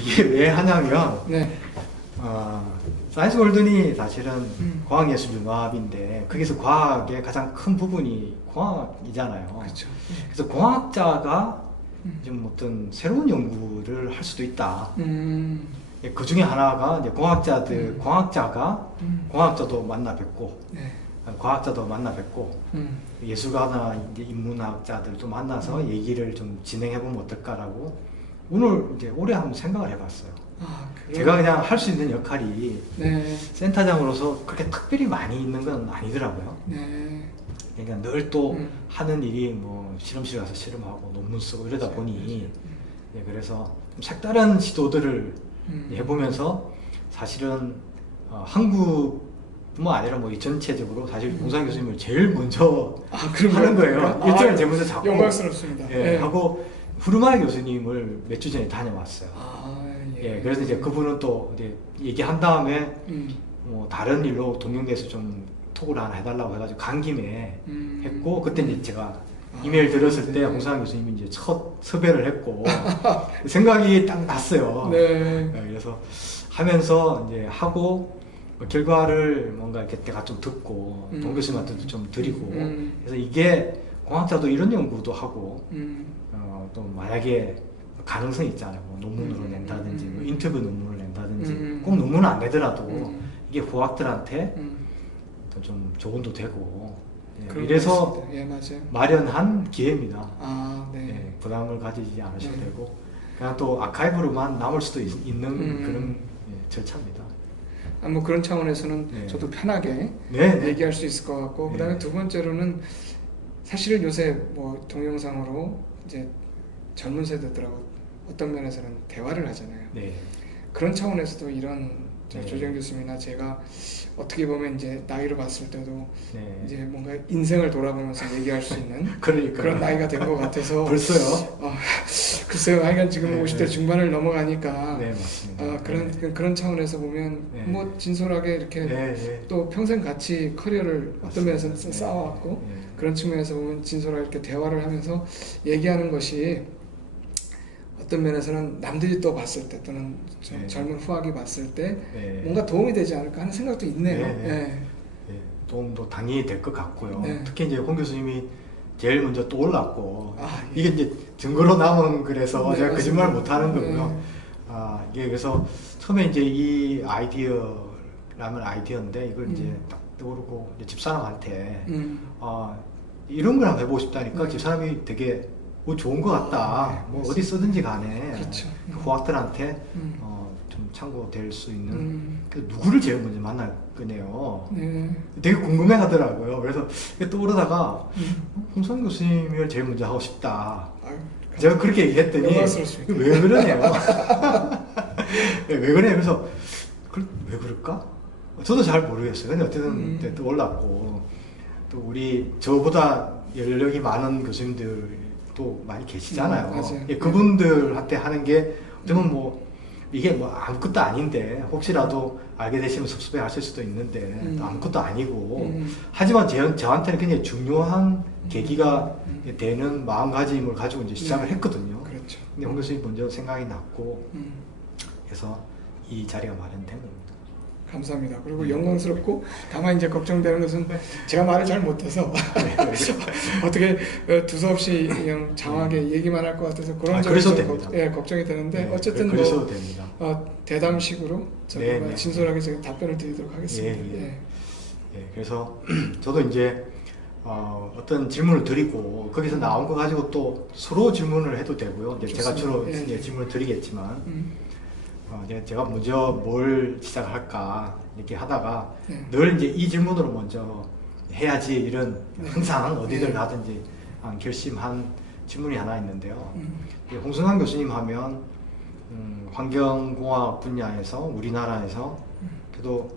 이게 왜 하냐면 네. 사이언스 골든이 사실은 과학예술융합인데 거기서 과학의 가장 큰 부분이 공학이잖아요. 그렇죠. 그래서 공학자가 좀 어떤 새로운 연구를 할 수도 있다. 그 중에 하나가 이제 공학자들, 공학자가 공학자도 만나 뵙고, 네. 과학자도 만나 뵙고, 예술가나 이제 인문학자들도 만나서 얘기를 좀 진행해 보면 어떨까라고 오늘 이제 올해 한번 생각을 해봤어요. 제가 그냥 할 수 있는 역할이 네. 센터장으로서 그렇게 특별히 많이 있는 건 아니더라고요. 네. 그러니까 늘 또 하는 일이 뭐 실험실 가서 실험하고 논문 쓰고 이러다 보니 네, 그래서 좀 색다른 시도들을 해보면서 사실은 한국뿐만 아니라 뭐 전체적으로 사실 공상 교수님을 제일 먼저 하는 거예요. 일정을 제일 먼저 잡고 영광스럽습니다. 예, 네. 하고 후르마이 교수님을 몇 주 전에 다녀왔어요. 예. 예, 그래서 이제 그분은 또 이제 얘기한 다음에 뭐 다른 일로 동경대에서 좀 톡을 하나 해달라고 해가지고 간 김에 했고, 그때 이제 제가 이메일 들었을 때 홍상환 교수님이 이제 첫 섭외를 했고 생각이 딱 났어요. 네. 그래서 하면서 이제 하고 결과를 뭔가 이렇게 내가 좀 듣고 동 교수님한테도 좀 드리고 그래서 이게 공학자도 이런 연구도 하고 또 만약에 가능성이 있잖아요. 뭐 논문으로 낸다든지 뭐 인터뷰 논문을 낸다든지 꼭 논문은 안 내더라도 이게 후학들한테 좀 조언도 되고 이래서 예, 맞아요. 마련한 기회입니다. 네. 예, 부담을 가지지 않으셔도 되고 그냥 또 아카이브로만 남을 수도 있는 그런 절차입니다. 뭐 그런 차원에서는 네. 저도 편하게 네. 얘기할 수 있을 것 같고 네. 그다음에 두 번째로는 사실은 요새 뭐 동영상으로 이제 젊은 세대들하고 어떤 면에서는 대화를 하잖아요. 네. 그런 차원에서도 이런 네. 조정 교수님이나 제가 어떻게 보면 이제 나이로 봤을 때도 네. 이제 뭔가 인생을 돌아보면서 얘기할 수 있는 그러니까. 그런 나이가 된 것 같아서 벌써요? 글쎄요, 하여간 지금 네. 50대 중반을 넘어가니까 네, 맞습니다. 그런 차원에서 보면 네. 뭐 진솔하게 이렇게 네. 또 평생 같이 커리어를 어떤 면에서 네. 쌓아왔고 네. 그런 측면에서 보면 진솔하게 이렇게 대화를 하면서 얘기하는 것이 어떤 면에서는 남들이 또 봤을 때 또는 네. 젊은 후학이 봤을 때 네. 뭔가 도움이 되지 않을까 하는 생각도 있네요. 네. 네. 도움도 당연히 될 것 같고요. 네. 특히 이제 홍 교수님이 제일 먼저 떠올랐고 예. 이게 이제 증거로 남은 그래서 네, 제가 거짓말 맞습니다. 못하는 거고요. 네. 이게 그래서 처음에 이제 이 아이디어라면 아이디어인데 이걸 이제 딱 떠오르고 이제 집사람한테 이런 걸 한번 해보고 싶다니까 집사람이 되게 좋은 것 같다. 뭐 어디 쓰든지 간에 그렇죠. 그 후학들한테 좀 참고될 수 있는 누구를 제일 먼저 만날 거네요. 네. 되게 궁금해하더라고요. 그래서 떠오르다가 홍성 교수님을 제일 먼저 하고 싶다. 제가 그렇게 얘기했더니 영광스럽습니다. 왜 그러네요. 왜 그래? 그래서 왜 그럴까? 저도 잘 모르겠어요. 근데 어쨌든 떠올랐고 또 우리 저보다 연령이 많은 교수님들도 많이 계시잖아요. 맞아요. 예, 그분들한테 하는 게 어쩌면 뭐 이게 뭐 아무것도 아닌데 혹시라도 알게 되시면 섭섭해 하실 수도 있는데 또 아무것도 아니고 하지만 저한테는 굉장히 중요한 계기가 되는 마음가짐을 가지고 이제 시작을 했거든요. 그렇죠. 근데 홍 교수님 먼저 생각이 났고 그래서 이 자리가 마련된 겁니다. 감사합니다. 그리고 영광스럽고 다만 이제 걱정되는 것은 제가 말을 잘 못해서 어떻게 두서없이 그냥 장하게 얘기만 할 것 같아서 그런 그래서 점에서 됩니다. 걱정이 되는데 네, 어쨌든 그래서 됩니다. 대담식으로 네, 네. 진솔하게 제가 답변을 드리도록 하겠습니다. 예. 그래서 저도 이제 어떤 질문을 드리고 거기서 나온 거 가지고 또 서로 질문을 해도 되고요. 이제 제가 주로 질문을 드리겠지만 제가 먼저 뭘 시작할까 이렇게 하다가 늘 이제 이 질문으로 먼저 해야지 이런 항상 어디를 가든지 결심한 질문이 하나 있는데요. 홍승환 교수님 하면 환경공학 분야에서 우리나라에서 그래도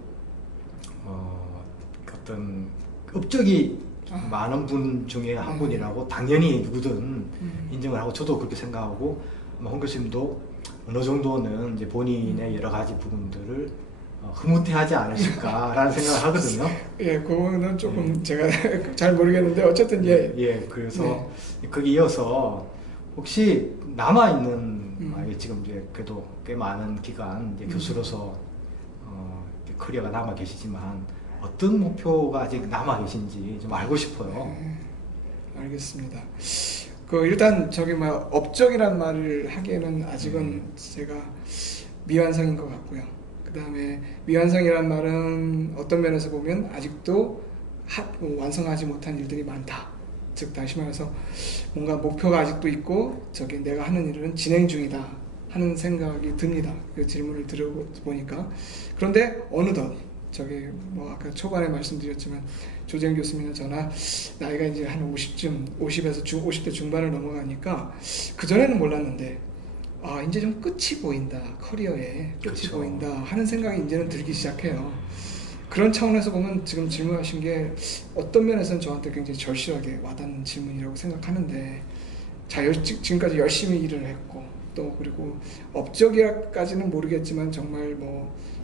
어떤 업적이 많은 분 중에 한 분이라고 당연히 누구든 인정을 하고 저도 그렇게 생각하고 홍 교수님도 어느 정도는 이제 본인의 여러 가지 부분들을 흐뭇해하지 않으실까라는 생각을 하거든요. 예, 그거는 조금 제가 잘 모르겠는데 어쨌든 그래서 거기 이어서 혹시 남아 있는 지금 이제 그래도 꽤 많은 기간 이제 교수로서 커리어가 남아 계시지만 어떤 목표가 아직 남아 계신지 좀 알고 싶어요. 알겠습니다. 일단 업적이란 말을 하기에는 아직은 제가 미완성인 것 같고요. 그 다음에 미완성이란 말은 어떤 면에서 보면 아직도 완성하지 못한 일들이 많다. 즉 다시 말해서 뭔가 목표가 아직도 있고 내가 하는 일은 진행 중이다 하는 생각이 듭니다. 그 질문을 들어보니까. 그런데 어느덧 아까 초반에 말씀드렸지만 조재현 교수님이나 저나 나이가 이제 한 50에서 50대 중반을 넘어가니까 그전에는 몰랐는데 이제 좀 끝이 보인다. 커리어에 끝이 그렇죠. 보인다 하는 생각이 이제는 들기 시작해요. 그런 차원에서 보면 지금 질문하신 게 어떤 면에서는 저한테 굉장히 절실하게 와닿는 질문이라고 생각하는데 지금까지 열심히 일을 했고 또 그리고 업적이라까지는 모르겠지만 정말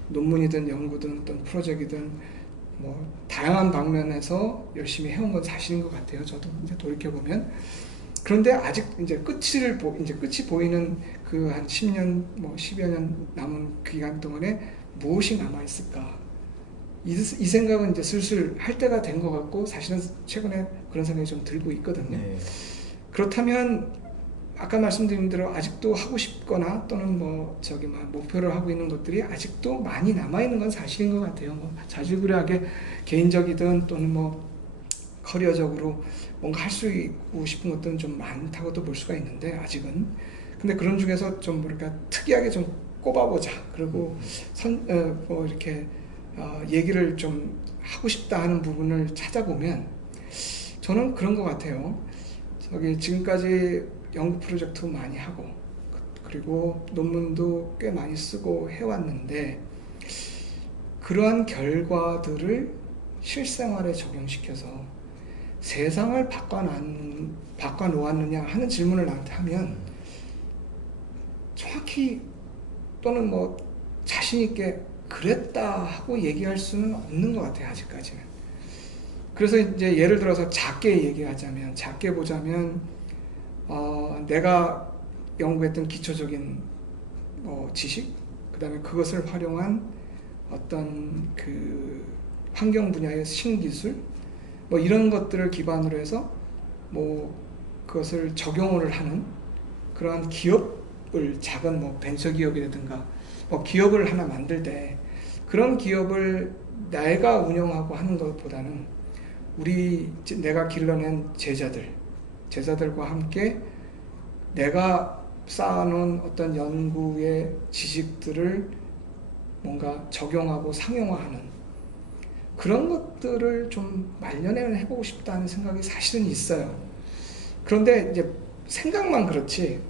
논문이든 연구든 어떤 프로젝트든 다양한 방면에서 열심히 해온 건 사실인 것 같아요. 저도 이제 돌이켜보면. 그런데 아직 이제 끝이 보이는 그 한 10년, 10여 년 남은 기간 동안에 무엇이 남아있을까? 이 생각은 이제 슬슬 할 때가 된 것 같고, 사실은 최근에 그런 생각이 좀 들고 있거든요. 네. 그렇다면, 아까 말씀드린 대로 아직도 하고 싶거나 또는 목표를 하고 있는 것들이 아직도 많이 남아있는 건 사실인 것 같아요. 자질구레하게 개인적이든 또는 커리어적으로 뭔가 할 수 있고 싶은 것들은 좀 많다고도 볼 수가 있는데 아직은. 근데 그런 중에서 좀 특이하게 좀 꼽아보자. 그리고 이렇게 얘기를 좀 하고 싶다 하는 부분을 찾아보면 저는 그런 것 같아요. 지금까지 연구 프로젝트 많이 하고 그리고 논문도 꽤 많이 쓰고 해왔는데 그러한 결과들을 실생활에 적용시켜서 세상을 바꿔놓았느냐 하는 질문을 나한테 하면 정확히 또는 자신 있게 그랬다 하고 얘기할 수는 없는 것 같아요. 아직까지는. 그래서 이제 예를 들어서 작게 보자면 내가 연구했던 기초적인 지식, 그 다음에 그것을 활용한 어떤 그 환경 분야의 신기술, 이런 것들을 기반으로 해서 그것을 적용을 하는 그러한 기업을 작은 벤처기업이라든가 기업을 하나 만들 때 그런 기업을 내가 운영하고 하는 것보다는 내가 길러낸 제자들과 함께 내가 쌓아놓은 어떤 연구의 지식들을 뭔가 적용하고 상용화하는 그런 것들을 좀 말년에는 해보고 싶다는 생각이 사실은 있어요. 그런데 이제 생각만 그렇지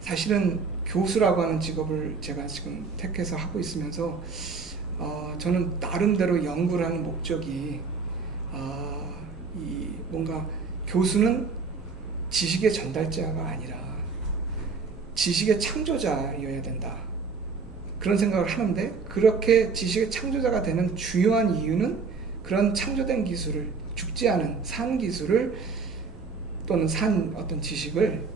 사실은 교수라고 하는 직업을 제가 지금 택해서 하고 있으면서 저는 나름대로 연구를 하는 목적이 뭔가 교수는 지식의 전달자가 아니라 지식의 창조자여야 된다. 그런 생각을 하는데 그렇게 지식의 창조자가 되는 중요한 이유는 그런 창조된 기술을 죽지 않은 산 기술을 또는 산 어떤 지식을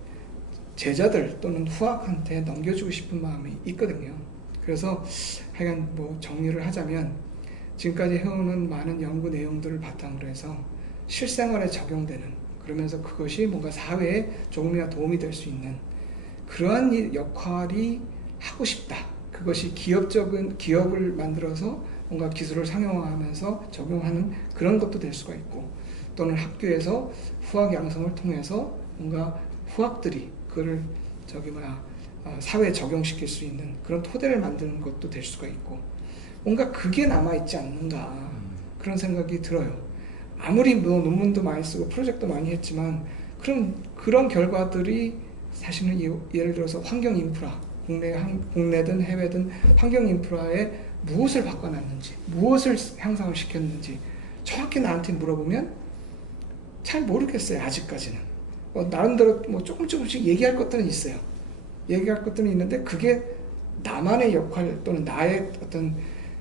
제자들 또는 후학한테 넘겨주고 싶은 마음이 있거든요. 그래서 하여간 정리를 하자면 지금까지 해오는 많은 연구 내용들을 바탕으로 해서 실생활에 적용되는 그러면서 그것이 뭔가 사회에 조금이나 도움이 될 수 있는 그러한 역할이 하고 싶다. 그것이 기업을 만들어서 뭔가 기술을 상용화하면서 적용하는 그런 것도 될 수가 있고 또는 학교에서 후학 양성을 통해서 뭔가 후학들이 그걸 사회에 적용시킬 수 있는 그런 토대를 만드는 것도 될 수가 있고 뭔가 그게 남아있지 않는가 그런 생각이 들어요. 아무리 논문도 많이 쓰고 프로젝트도 많이 했지만 그런 결과들이 사실은 예를 들어서 환경 인프라 국내든 해외든 환경 인프라에 무엇을 바꿔놨는지 무엇을 향상을 시켰는지 정확히 나한테 물어보면 잘 모르겠어요. 아직까지는 나름대로 조금씩 얘기할 것들은 있어요. 얘기할 것들은 있는데 그게 나만의 역할 또는 나의 어떤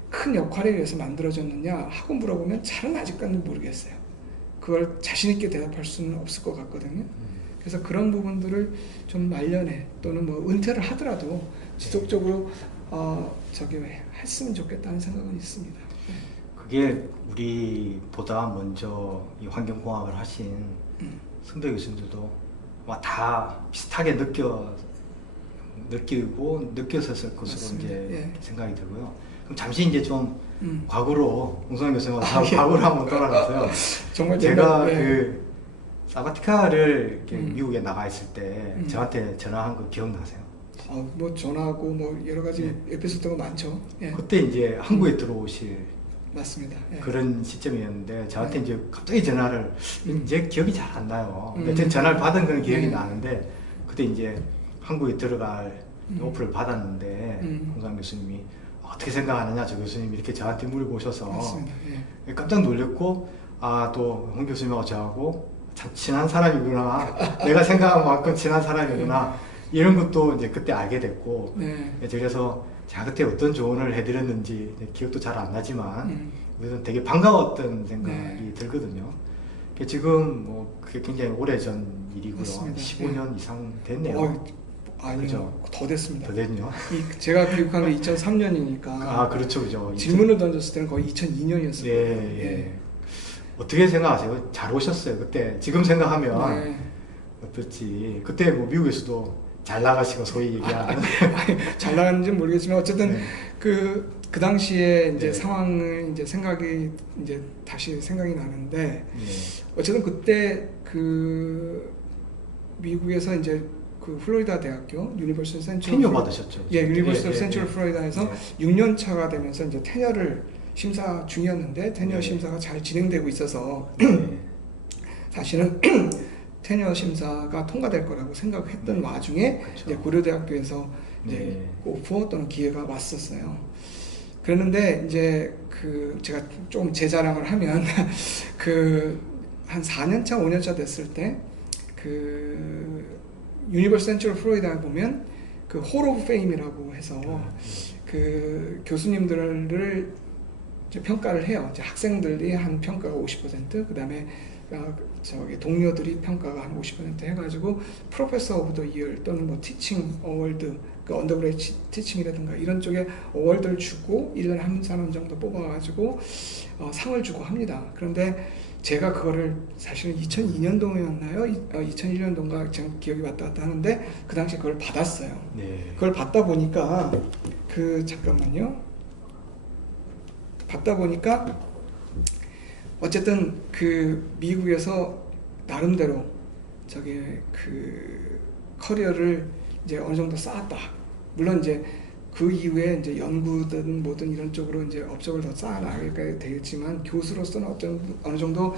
큰 역할에 의해서 만들어졌느냐 하고 물어보면 잘은 아직까지는 모르겠어요. 그걸 자신 있게 대답할 수는 없을 것 같거든요. 그래서 그런 부분들을 좀 말년에 또는 뭐 은퇴를 하더라도 지속적으로 했으면 좋겠다는 생각은 있습니다. 그게 우리보다 먼저 이 환경공학을 하신 선배 교수님들도 다 비슷하게 느끼고 느꼈었을 것으로 맞습니다. 이제 예. 생각이 들고요. 그럼 잠시 이제 좀 과거로 홍성현 교수님 예. 과거로 한번 돌아가서요. 정말 제가 예. 그 사바티카를 이렇게 음. 미국에 나가 있을 때 저한테 전화한 거 기억나세요? 뭐 전화하고 뭐 여러 가지 네. 에피소드가 많죠. 예. 그때 이제 한국에 들어오실 맞습니다. 예. 그런 시점이었는데 저한테 이제 갑자기 전화를 이제 기억이 잘 안 나요. 근데 전 음. 전화를 받은 건 기억이 네. 나는데 그때 이제 한국에 들어갈 오프를 받았는데 홍상 교수님이 어떻게 생각하느냐 저 교수님이 이렇게 저한테 물어보셔서 맞습니다. 예. 깜짝 놀랐고 또 홍 교수님하고 저하고 참 친한 사람이구나 내가 생각한 만큼 친한 사람이구나 이런 것도 이제 그때 알게 됐고 네. 그래서 제가 그때 어떤 조언을 해드렸는지 기억도 잘 안 나지만 그래서 되게 반가웠던 생각이 네. 들거든요. 지금 뭐 그게 굉장히 오래전 일이고요. 맞습니다. 15년 이상 됐네요. 아니요. 그죠? 더 됐습니다. 더 됐네요. 제가 귀국한 게 2003년이니까 그렇죠, 그죠. 질문을 던졌을 때는 거의 2002년이었어요. 예. 어떻게 생각하세요? 잘 오셨어요. 그때 지금 생각하면 네. 어떨지. 그때 뭐 미국에서도 잘 나가시고 소위 얘기하는 잘 나갔는지는 모르겠지만 어쨌든 네. 그 당시에 이제 네. 상황을 이제 생각이 이제 다시 생각이 나는데 네. 어쨌든 그때 그 미국에서 이제 그 플로리다 대학교 유니버시티 센트럴 테니어 받으셨죠? 예, 유니버시티 예, 센트럴 예. 플로리다에서 네. 6년 차가 되면서 이제 테니어를 심사 중이었는데 테니어 네. 심사가 잘 진행되고 있어서 네. 사실은 테니어 심사가 통과될 거라고 생각했던 와중에 그렇죠. 이제 고려대학교에서 이제 네. 오퍼 또는 기회가 왔었어요. 그랬는데 이제 제가 조금 제 자랑을 하면 한 4년 차, 5년 차 됐을 때 유니버시티 센트럴 플로리다에 보면 홀 오브 페임이라고 해서 그 교수님들을 이제 평가를 해요. 이제 학생들이 한 평가가 50%, 그다음에 동료들이 평가가 한 50% 해가지고 프로페서 오브 더 이어 또는 뭐 티칭 어워드, 언더그레이드 티칭이라든가 이런 쪽에 어워드를 주고 1년에 한 사람 정도 뽑아가지고 상을 주고 합니다. 그런데 제가 그거를 사실은 2002년도였나요? 2001년도인가 지금 기억이 왔다 갔다 하는데 그 당시에 그걸 받았어요. 네. 그걸 받다 보니까 잠깐만요. 받다 보니까 어쨌든 미국에서 나름대로 커리어를 이제 어느 정도 쌓았다. 물론 이제 그 이후에 이제 연구든 뭐든 이런 쪽으로 이제 업적을 더 쌓아나가게 되겠지만 교수로서는 어느 정도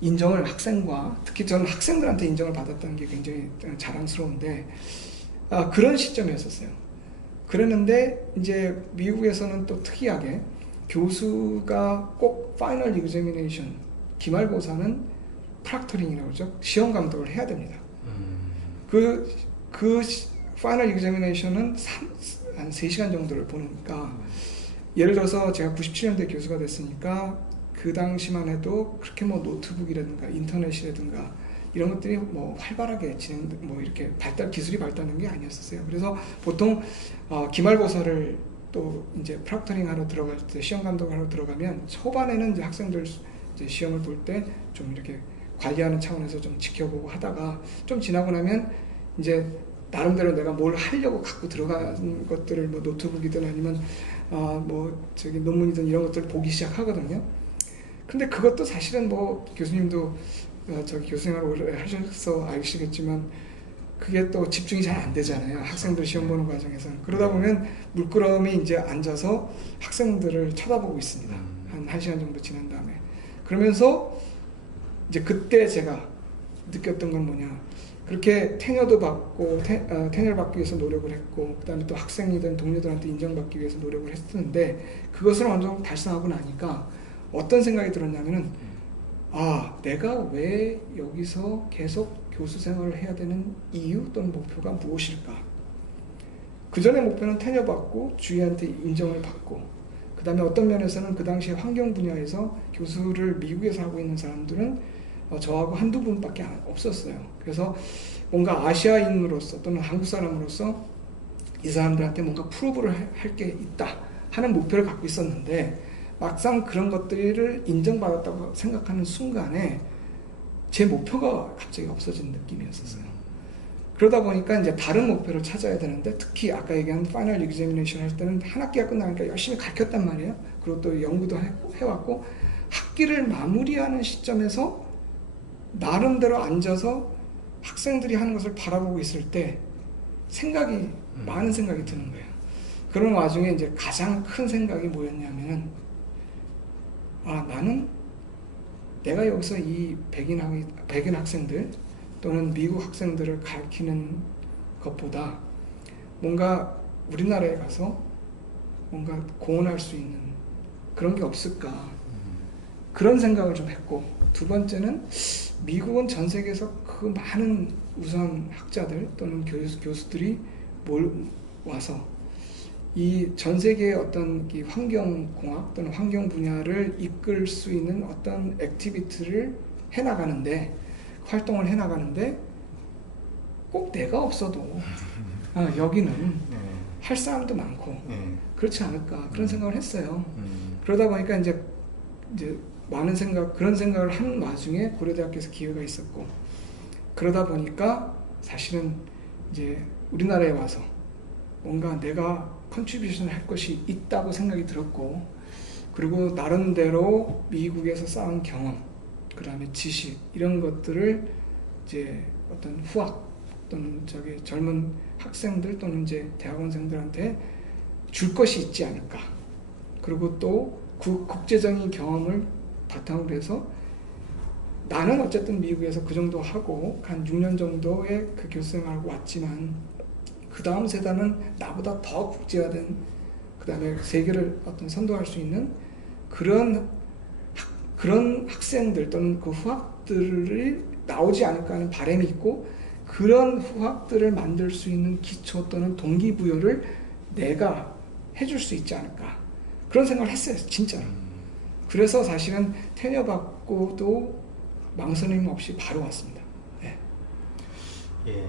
인정을 학생과 특히 저는 학생들한테 인정을 받았다는 게 굉장히 자랑스러운데 그런 시점이었었어요. 그랬는데 이제 미국에서는 또 특이하게 교수가 꼭 파이널 이그제미네이션 기말고사는 프락터링이라고 그러죠. 시험 감독을 해야 됩니다. 그 파이널 이그제미네이션은 한 3시간 정도를 보니까 예를 들어서 제가 97년대 교수가 됐으니까 그 당시만 해도 그렇게 뭐 노트북이라든가 인터넷이라든가 이런 것들이 뭐 활발하게 이렇게 기술이 발달된 게 아니었었어요. 그래서 보통 기말고사를 또 이제 프락터링 하러 들어갈 때 시험 감독하러 들어가면 초반에는 이제 학생들 이제 시험을 볼 때 좀 이렇게 관리하는 차원에서 좀 지켜보고 하다가 좀 지나고 나면 이제 나름대로 내가 뭘 하려고 갖고 들어간 것들을 뭐 노트북이든 아니면 논문이든 이런 것들을 보기 시작하거든요. 근데 그것도 사실은 뭐 교수님도 교수생활 오래 하셔서 아시겠지만 그게 또 집중이 잘 안 되잖아요. 학생들 시험 보는 과정에서는. 그러다 보면 물끄러미 이제 앉아서 학생들을 쳐다보고 있습니다. 한 1시간 정도 지난 다음에. 그러면서 이제 그때 제가 느꼈던 건 뭐냐. 그렇게 테녀도 받고, 테녀를 받기 위해서 노력을 했고, 그 다음에 또 학생이든 동료들한테 인정받기 위해서 노력을 했었는데, 그것을 어느 정도 달성하고 나니까 어떤 생각이 들었냐면은, 내가 왜 여기서 계속 교수 생활을 해야 되는 이유 또는 목표가 무엇일까? 그 전에 목표는 테녀 받고, 주위한테 인정을 받고, 그 다음에 어떤 면에서는 그 당시 환경 분야에서 교수를 미국에서 하고 있는 사람들은 저하고 한두 분밖에 없었어요. 그래서 뭔가 아시아인으로서 또는 한국 사람으로서 이 사람들한테 뭔가 프로브를 할 게 있다 하는 목표를 갖고 있었는데 막상 그런 것들을 인정받았다고 생각하는 순간에 제 목표가 갑자기 없어진 느낌이었었어요. 그러다 보니까 이제 다른 목표를 찾아야 되는데 특히 아까 얘기한 파이널 examination 할 때는 한 학기가 끝나니까 열심히 가르쳤단 말이에요. 그리고 또 연구도 해왔고 학기를 마무리하는 시점에서 나름대로 앉아서 학생들이 하는 것을 바라보고 있을 때 많은 생각이 드는 거예요. 그런 와중에 이제 가장 큰 생각이 뭐였냐면은 나는 내가 여기서 이 백인 학생들 또는 미국 학생들을 가르치는 것보다 뭔가 우리나라에 가서 뭔가 공헌할 수 있는 그런 게 없을까 그런 생각을 좀 했고 두 번째는 미국은 전 세계에서 그 많은 우수한 학자들 또는 교수들이 와서 이 전 세계의 어떤 이 환경공학 또는 환경 분야를 이끌 수 있는 어떤 액티비티를 활동을 해나가는데 꼭 내가 없어도 여기는 할 사람도 많고 그렇지 않을까 그런 생각을 했어요. 그러다 보니까 이제 그런 생각을 한 와중에 고려대학교에서 기회가 있었고 그러다 보니까 사실은 이제 우리나라에 와서 뭔가 내가 컨트리뷰션을 할 것이 있다고 생각이 들었고 그리고 나름대로 미국에서 쌓은 경험 그 다음에 지식 이런 것들을 이제 어떤 후학 또는 젊은 학생들 또는 이제 대학원생들한테 줄 것이 있지 않을까 그리고 또 국제적인 경험을 바탕으로 해서 나는 어쨌든 미국에서 그 정도 하고 한 6년 정도의 그 교수생활을 왔지만 그 다음 세대는 나보다 더 국제화된 그 다음에 세계를 어떤 선도할 수 있는 그런 학생들 또는 그 후학들이 나오지 않을까 하는 바람이 있고 그런 후학들을 만들 수 있는 기초 또는 동기부여를 내가 해줄 수 있지 않을까 그런 생각을 했어요 진짜로. 그래서 사실은 테너 받고도 망설임 없이 바로 왔습니다. 네. 예.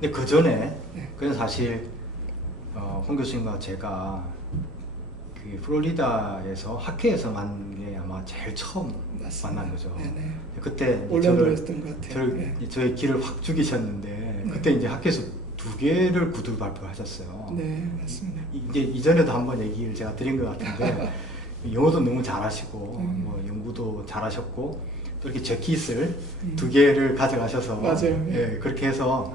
근데 그 전에 그냥 사실 홍 교수님과 제가 그 플로리다에서 학회에서 만난 게 아마 제일 처음 맞습니다. 만난 거죠. 네네. 그때 올랜도였던 것 같아요. 저의 길을 확 죽이셨는데 그때 이제 학회에서 2개를 구두 발표하셨어요. 네, 맞습니다. 이제 이전에도 한번 얘기를 제가 드린 것 같은데 영어도 너무 잘하시고 뭐 연구도 잘하셨고 또 이렇게 재킷을 2개를 가져가셔서 맞아요. 예, 그렇게 해서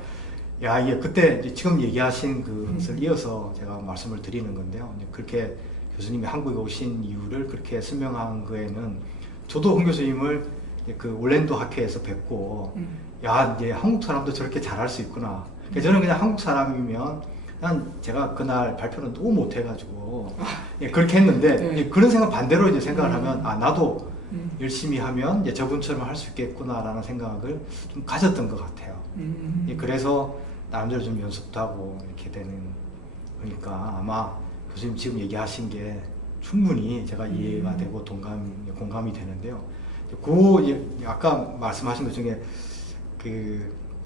이게 그때 지금 얘기하신 그것을 이어서 제가 말씀을 드리는 건데요. 그렇게 교수님이 한국에 오신 이유를 그렇게 설명한 거에는 저도 홍 교수님을 그 올랜도 학회에서 뵙고 이제 한국 사람도 저렇게 잘할 수 있구나. 저는 그냥 한국 사람이면 제가 그날 발표는 너무 못해가지고 그렇게 했는데 그런 생각 반대로 이제 생각을 하면 나도 열심히 하면 이제 저분처럼 할 수 있겠구나라는 생각을 좀 가졌던 것 같아요. 그래서 나름대로 좀 연습도 하고 이렇게 되는 거니까 아마 교수님 지금 얘기하신 게 충분히 제가 이해가 되고 공감이 되는데요. 아까 말씀하신 것 중에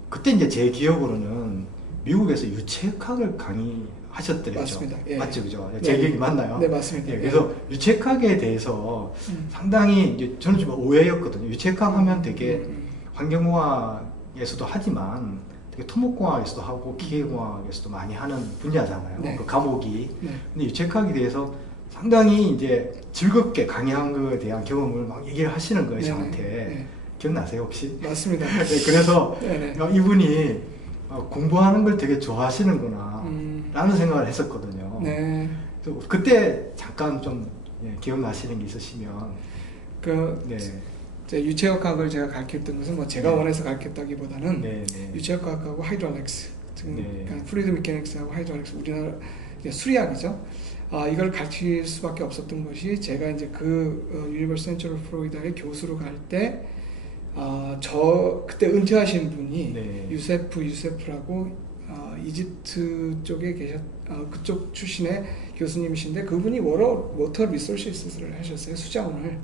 그때 이제 제 기억으로는 미국에서 유책학을 강의하셨더랬죠. 맞습니다. 예. 맞죠, 그죠? 제 기억이 맞나요? 네, 맞습니다. 예, 그래서 유책학에 대해서 상당히 이제 저는 좀 오해였거든요. 유책학 하면 되게 환경공학에서도 하지만 되게 토목공학에서도 하고 기계공학에서도 많이 하는 분야잖아요. 네. 그 과목이. 네. 근데 유책학에 대해서 상당히 이제 즐겁게 강의한 거에 대한 경험을 막 얘기를 하시는 거예요, 저한테. 네. 기억나세요, 혹시? 맞습니다. 네, 그래서 이분이 공부하는 걸 되게 좋아하시는구나 라는 생각을 했었거든요. 네. 그때 잠깐 좀 기억나시는 게 있으시면. 유체역학을 제가 가르쳤던 것은 뭐 제가 원해서 가르쳤다기보다는 유체역학하고 하이드롤렉스, 그러니까 플루이드 메카닉스하고 하이드롤렉스, 우리나라 수리학이죠. 이걸 가르칠 수밖에 없었던 것이 제가 이제 유니버시티 센트럴 플로리다의 교수로 갈 때 그때 은퇴하신 분이 유세프라고 이집트 쪽에 그쪽 출신의 교수님이신데 그분이 워터 리소시스를 하셨어요. 수자원을.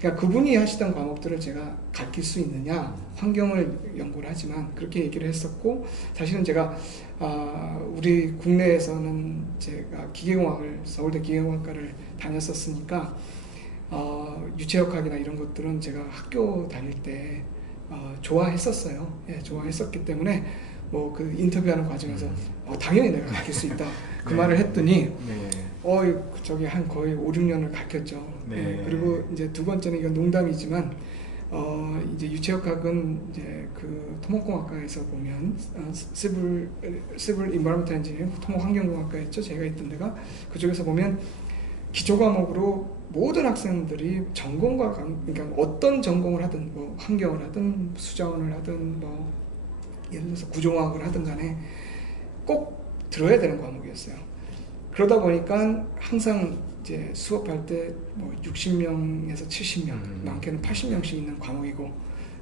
그러니까 그분이 하시던 과목들을 제가 가르칠 수 있느냐, 환경을 연구를 하지만 그렇게 얘기를 했었고, 사실은 제가 우리 국내에서는 제가 기계공학을, 서울대 기계공학과를 다녔었으니까 유체역학이나 이런 것들은 제가 학교 다닐 때 좋아했었어요. 예, 좋아했었기 때문에 뭐 그 인터뷰하는 과정에서 당연히 내가 가르칠 수 있다 그 말을 했더니 저기 한 거의 5, 6년을 가르쳤죠. 예, 그리고 이제 두 번째는 이건 농담이지만 이제 유체역학은 이제 그 토목공학과에서 보면 시블 인바이러먼탈 엔지니어링 토목환경공학과였죠. 제가 있던 데가 그쪽에서 보면 기초 과목으로 모든 학생들이 전공과 그러니까 어떤 전공을 하든 뭐 환경을 하든 수자원을 하든 뭐 예를 들어서 구조공학을 하든 간에 꼭 들어야 되는 과목이었어요. 그러다 보니까 항상 이제 수업할 때 뭐 60명에서 70명, 많게는 80명씩 있는 과목이고,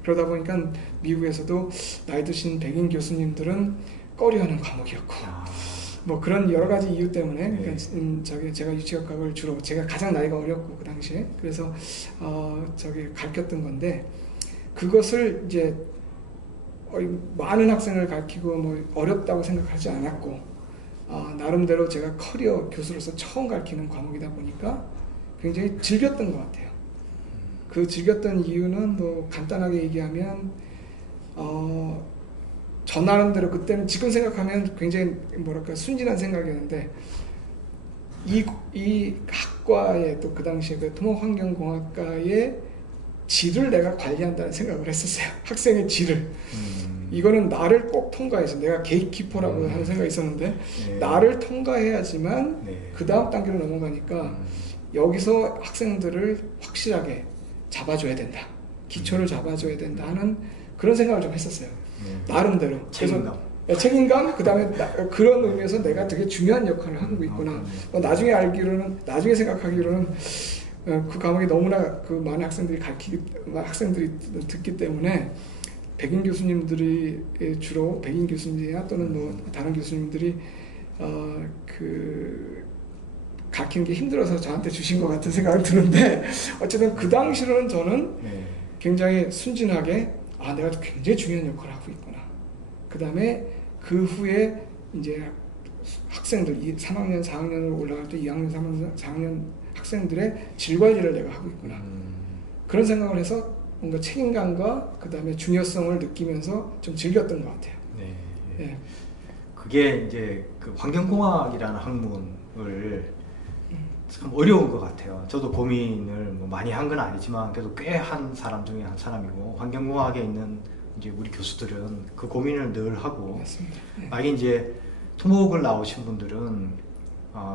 그러다 보니까 미국에서도 나이 드신 백인 교수님들은 꺼려하는 과목이었고, 뭐 그런 여러 가지 이유 때문에 그러니까 제가 유체역학을 주로 제가 가장 나이가 어렸고 그 당시에 그래서 가르쳤던 건데, 그것을 이제 많은 학생을 가르치고 뭐 어렵다고 생각하지 않았고, 나름대로 제가 커리어 교수로서 처음 가르치는 과목이다 보니까 굉장히 즐겼던 것 같아요. 그 즐겼던 이유는 뭐 간단하게 얘기하면 저 나름대로 그때는 지금 생각하면 굉장히 뭐랄까 순진한 생각이었는데, 이 학과의 또 그 당시에 그 토목환경공학과의 질을 내가 관리한다는 생각을 했었어요. 학생의 질을. 이거는 나를 꼭 통과해서, 내가 게이트키퍼라고 하는 생각이 있었는데 나를 통과해야지만 그 다음 단계로 넘어가니까 여기서 학생들을 확실하게 잡아줘야 된다, 기초를 잡아줘야 된다 하는 그런 생각을 좀 했었어요. 나름대로. 책임감, 그 다음에 그런 의미에서 내가 되게 중요한 역할을 하고 있구나. 나중에 생각하기로는 그 과목이 너무나 그 많은 학생들이 듣기 때문에 백인 교수님들이 주로 백인 교수님이나 또는 뭐 다른 교수님들이 가르치는 게 힘들어서 저한테 주신 것 같은 생각이 드는데, 어쨌든 그 당시로는 저는 굉장히 순진하게 내가 굉장히 중요한 역할을 하고 있구나. 그 다음에 그 후에 이제 학생들 3학년, 4학년으로 올라갈 때 2학년, 3학년, 4학년 학생들의 질 관리를 내가 하고 있구나. 그런 생각을 해서 뭔가 책임감과 그 다음에 중요성을 느끼면서 좀 즐겼던 것 같아요. 네. 그게 이제 그 환경공학이라는 학문을 참 어려운 것 같아요. 저도 고민을 뭐 많이 한 건 아니지만 그래도 꽤 한 사람 중에 한 사람이고, 환경공학에 있는 이제 우리 교수들은 그 고민을 늘 하고, 맞습니다. 만약에 이제 토목을 나오신 분들은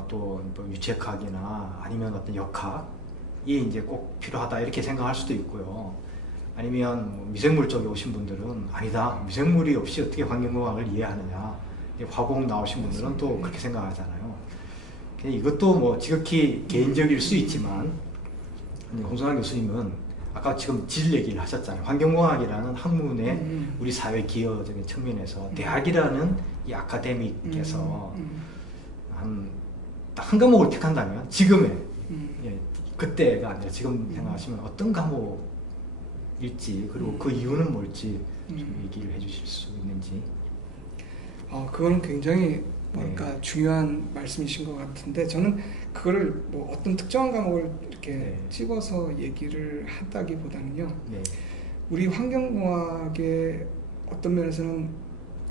또뭐 유체학이나 아니면 어떤 역학이 이제 꼭 필요하다 이렇게 생각할 수도 있고요. 아니면 뭐 미생물 쪽에 오신 분들은 아니다, 미생물이 없이 어떻게 환경공학을 이해하느냐, 화공 나오신 분들은 또 그렇게 생각하잖아요. 이것도 뭐 지극히 개인적일 수 있지만, 홍성환 교수님은 아까 지금 질 얘기를 하셨잖아요. 환경공학이라는 학문의 우리 사회 기여적인 측면에서 대학이라는 이 아카데믹에서 딱 한 과목을 택한다면 지금의 그때가 아니라 지금 생각하시면 어떤 과목일지, 그리고 그 이유는 뭘지 좀 얘기를 해주실 수 있는지. 그거는 굉장히 중요한 말씀이신 것 같은데, 저는 그거를 뭐 어떤 특정한 과목을 이렇게 집어서 얘기를 한다기보다는요, 우리 환경공학의 어떤 면에서는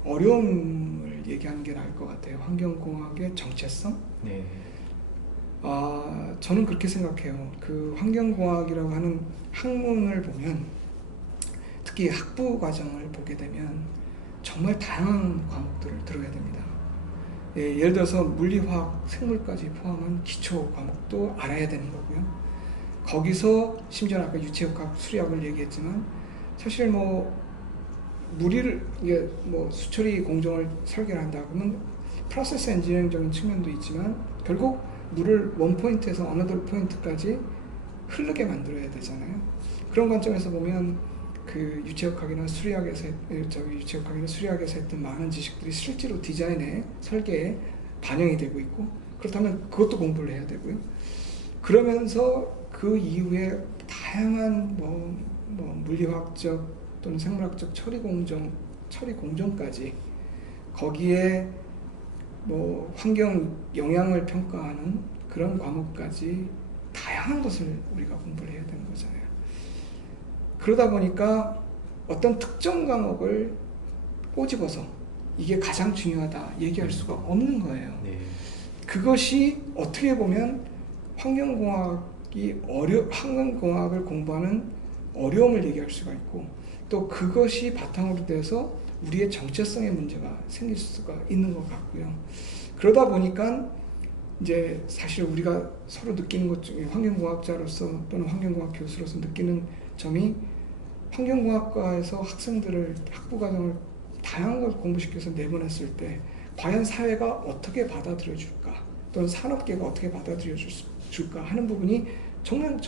어려움을 얘기하는 게 나을 것 같아요. 환경공학의 정체성? 저는 그렇게 생각해요. 그 환경공학이라고 하는 학문을 보면, 특히 학부 과정을 보게 되면 정말 다양한 과목들을 들어야 됩니다. 예를 들어서 물리화학, 생물까지 포함한 기초 과목도 알아야 되는 거고요. 거기서 심지어 아까 유체역학, 수리학을 얘기했지만, 사실 뭐 수처리 공정을 설계를 한다 그러면 프로세스 엔지니어링적인 측면도 있지만, 결국 물을 원 포인트에서 어너더 포인트까지 흐르게 만들어야 되잖아요. 그런 관점에서 보면 그 유체역학이나 수리학에서 했던 많은 지식들이 실제로 디자인에, 설계에 반영이 되고 있고, 그렇다면 그것도 공부를 해야 되고요. 그러면서 그 이후에 다양한 물리학적 또는 생물학적 처리 공정까지 거기에 환경 영향을 평가하는 그런 과목까지 다양한 것을 우리가 공부를 해야 되는 거잖아요. 그러다 보니까 어떤 특정 과목을 꼬집어서 이게 가장 중요하다 얘기할 수가 없는 거예요. 네. 그것이 어떻게 보면 환경공학을 공부하는 어려움을 얘기할 수가 있고, 또 그것이 바탕으로 돼서 우리의 정체성의 문제가 생길 수가 있는 것 같고요. 그러다 보니까 이제 사실 우리가 서로 느끼는 것 중에 환경공학자로서 또는 환경공학 교수로서 느끼는 점이, 환경공학과에서 학생들을 학부과정을 다양한 걸 공부시켜서 내보냈을 때 과연 사회가 어떻게 받아들여 줄까, 또는 산업계가 어떻게 받아들여 줄까 하는 부분이 정말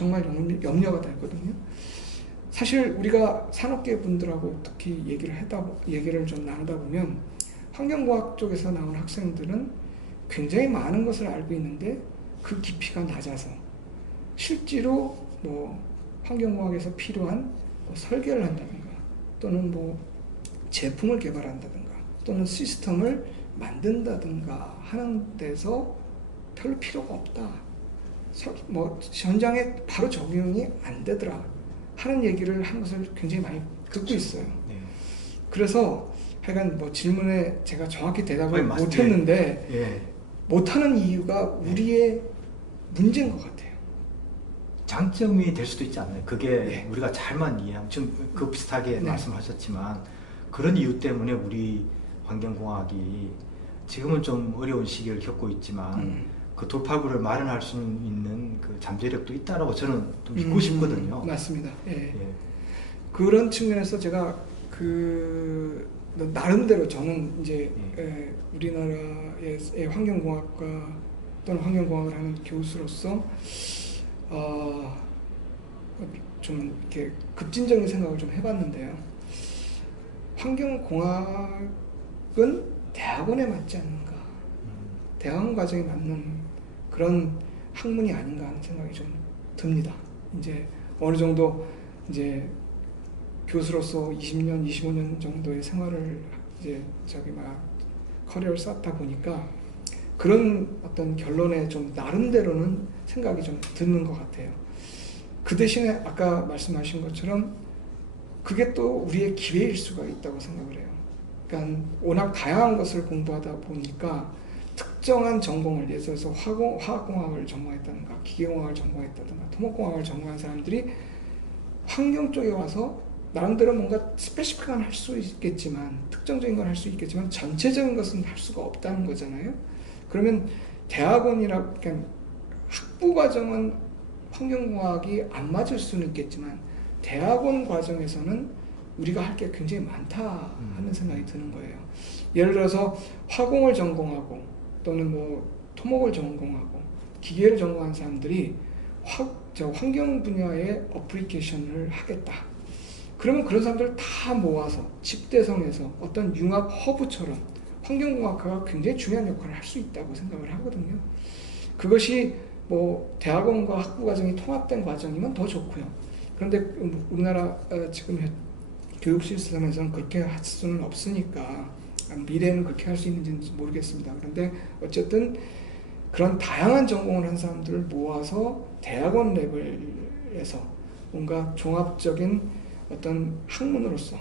염려가 되거든요. 사실 우리가 산업계 분들하고 특히 얘기를 좀 나누다 보면 환경공학 쪽에서 나온 학생들은 굉장히 많은 것을 알고 있는데 그 깊이가 낮아서 실제로 환경공학에서 필요한 설계를 한다든가, 또는 제품을 개발한다든가, 또는 시스템을 만든다든가 하는 데서 별로 필요가 없다. 현장에 바로 적용이 안 되더라 하는 얘기를 하는 것을 굉장히 많이 듣고 있어요. 네. 그래서 하여간 질문에 제가 정확히 대답을 못했는데, 예. 못하는 이유가 우리의 문제인 것 같아요. 장점이 될 수도 있지 않나요? 그게 네. 우리가 잘만 이해하면, 지금 그 비슷하게 네. 말씀하셨지만 그런 이유 때문에 우리 환경공학이 지금은 좀 어려운 시기를 겪고 있지만 그 돌파구를 마련할 수 있는 그 잠재력도 있다라고 저는 좀 믿고 싶거든요. 맞습니다. 예. 예. 그런 측면에서 제가 나름대로 저는 이제 우리나라의 환경공학과 또는 환경공학을 하는 교수로서 좀 이렇게 급진적인 생각을 좀 해봤는데요. 환경공학은 대학원에 맞지 않는가, 대학원 과정에 맞는 그런 학문이 아닌가 하는 생각이 좀 듭니다. 이제 어느 정도 이제 교수로서 20년, 25년 정도의 생활을 이제 커리어를 쌓다 보니까 그런 어떤 결론에 좀 나름대로는 생각이 좀 드는 것 같아요. 그 대신에 아까 말씀하신 것처럼 그게 또 우리의 기회일 수가 있다고 생각을 해요. 그러니까 워낙 다양한 것을 공부하다 보니까 특정한 전공을, 예를 들어서 화학공학을 전공했다든가 기계공학을 전공했다든가 토목공학을 전공한 사람들이 환경 쪽에 와서 나름대로 뭔가 스페시픽한 할 수 있겠지만, 특정적인 걸 할 수 있겠지만 전체적인 것은 할 수가 없다는 거잖아요. 그러면 대학원이라, 그러니까 학부 과정은 환경공학이 안 맞을 수는 있겠지만 대학원 과정에서는 우리가 할 게 굉장히 많다 하는 생각이 드는 거예요. 예를 들어서 화공을 전공하고 또는 토목을 전공하고 기계를 전공한 사람들이 환경 분야의 어플리케이션을 하겠다. 그러면 그런 사람들을 다 모아서 집대성에서 어떤 융합 허브처럼 환경공학과가 굉장히 중요한 역할을 할 수 있다고 생각을 하거든요. 그것이 대학원과 학부 과정이 통합된 과정이면 더 좋고요. 그런데 우리나라 지금 교육 시스템에서는 그렇게 할 수는 없으니까 미래에는 그렇게 할 수 있는지 모르겠습니다. 그런데 어쨌든 그런 다양한 전공을 한 사람들을 모아서 대학원 레벨에서 뭔가 종합적인 어떤 학문으로서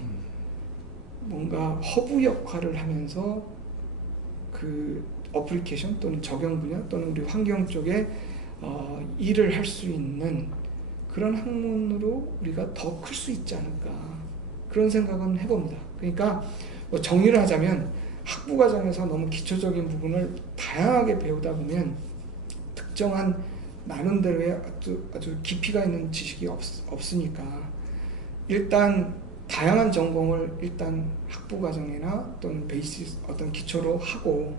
뭔가 허브 역할을 하면서 그 어플리케이션 또는 적용 분야 또는 우리 환경 쪽에 일을 할 수 있는 그런 학문으로 우리가 더 클 수 있지 않을까, 그런 생각은 해봅니다. 그러니까 정리를 하자면 학부 과정에서 너무 기초적인 부분을 다양하게 배우다 보면 특정한 나름대로의 아주 깊이가 있는 지식이 없으니까 일단 다양한 전공을 일단 학부 과정이나 또는 베이스 어떤 기초로 하고,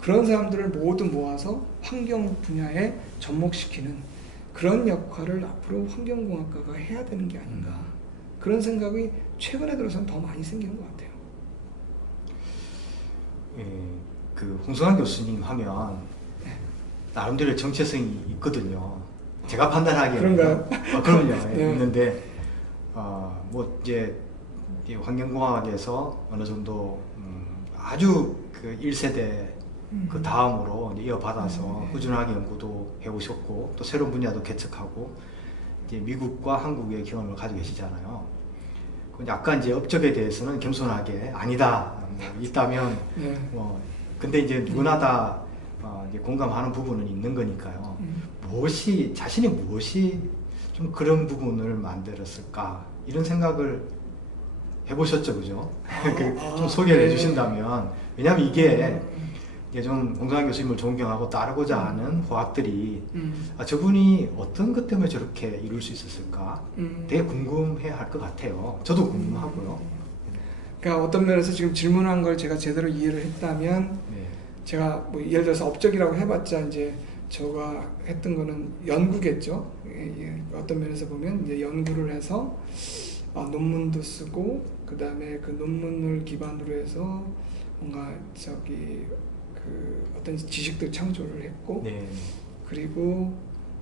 그런 사람들을 모두 모아서 환경 분야에 접목시키는 그런 역할을 앞으로 환경공학과가 해야 되는 게 아닌가, 그런 생각이 최근에 들어서는 더 많이 생기는 것 같아요. 예, 홍성환 교수님 하면 나름대로의 정체성이 있거든요. 제가 판단하기에는 그런가요? 그럼요. 네. 있는데 뭐 이제 이 환경공학에서 어느 정도 아주 그 1세대 그 다음으로 이제 이어받아서 꾸준하게 연구도 해오셨고 또 새로운 분야도 개척하고 이제 미국과 한국의 경험을 가지고 계시잖아요. 약간 이제 업적에 대해서는 겸손하게 아니다 뭐 있다면 네. 뭐 근데 이제 누구나 다 이제 공감하는 부분은 있는 거니까요. 자신이 무엇이 좀 그런 부분을 만들었을까 이런 생각을 해보셨죠, 그죠? 좀 소개를 네. 해주신다면 왜냐하면 이게 좀 홍성환 교수님을 존경하고 따르고자 하는 화학들이 저분이 어떤 것 때문에 저렇게 이룰 수 있었을까 되게 궁금해 할 것 같아요. 저도 궁금하고요. 그러니까 어떤 면에서 지금 질문한 걸 제가 제대로 이해를 했다면 네. 제가 뭐 예를 들어서 업적이라고 해봤자 이제 제가 했던 거는 연구겠죠. 어떤 면에서 보면 이제 연구를 해서 논문도 쓰고 그 다음에 그 논문을 기반으로 해서 뭔가 그 어떤 지식도 창조를 했고 네. 그리고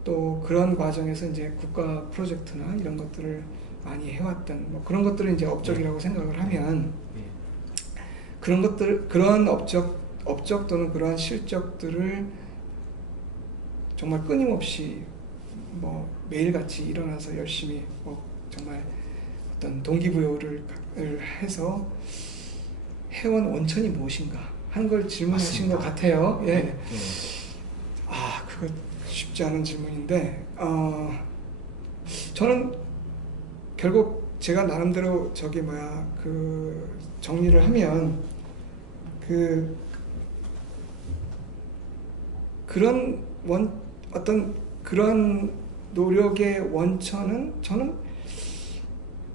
또 그런 과정에서 이제 국가 프로젝트나 이런 것들을 많이 해왔던 뭐 그런 것들을 이제 업적이라고 생각을 하면 네. 그런 업적 또는 그러한 실적들을 정말 끊임없이 뭐 매일같이 일어나서 열심히 뭐 정말 어떤 동기부여를 해서 해온 원천이 무엇인가 하는 걸 질문하신 것 같아요. 예. 네. 그거 쉽지 않은 질문인데 저는 결국 제가 나름대로 그 정리를 하면 그런 어떤 그런 노력의 원천은 저는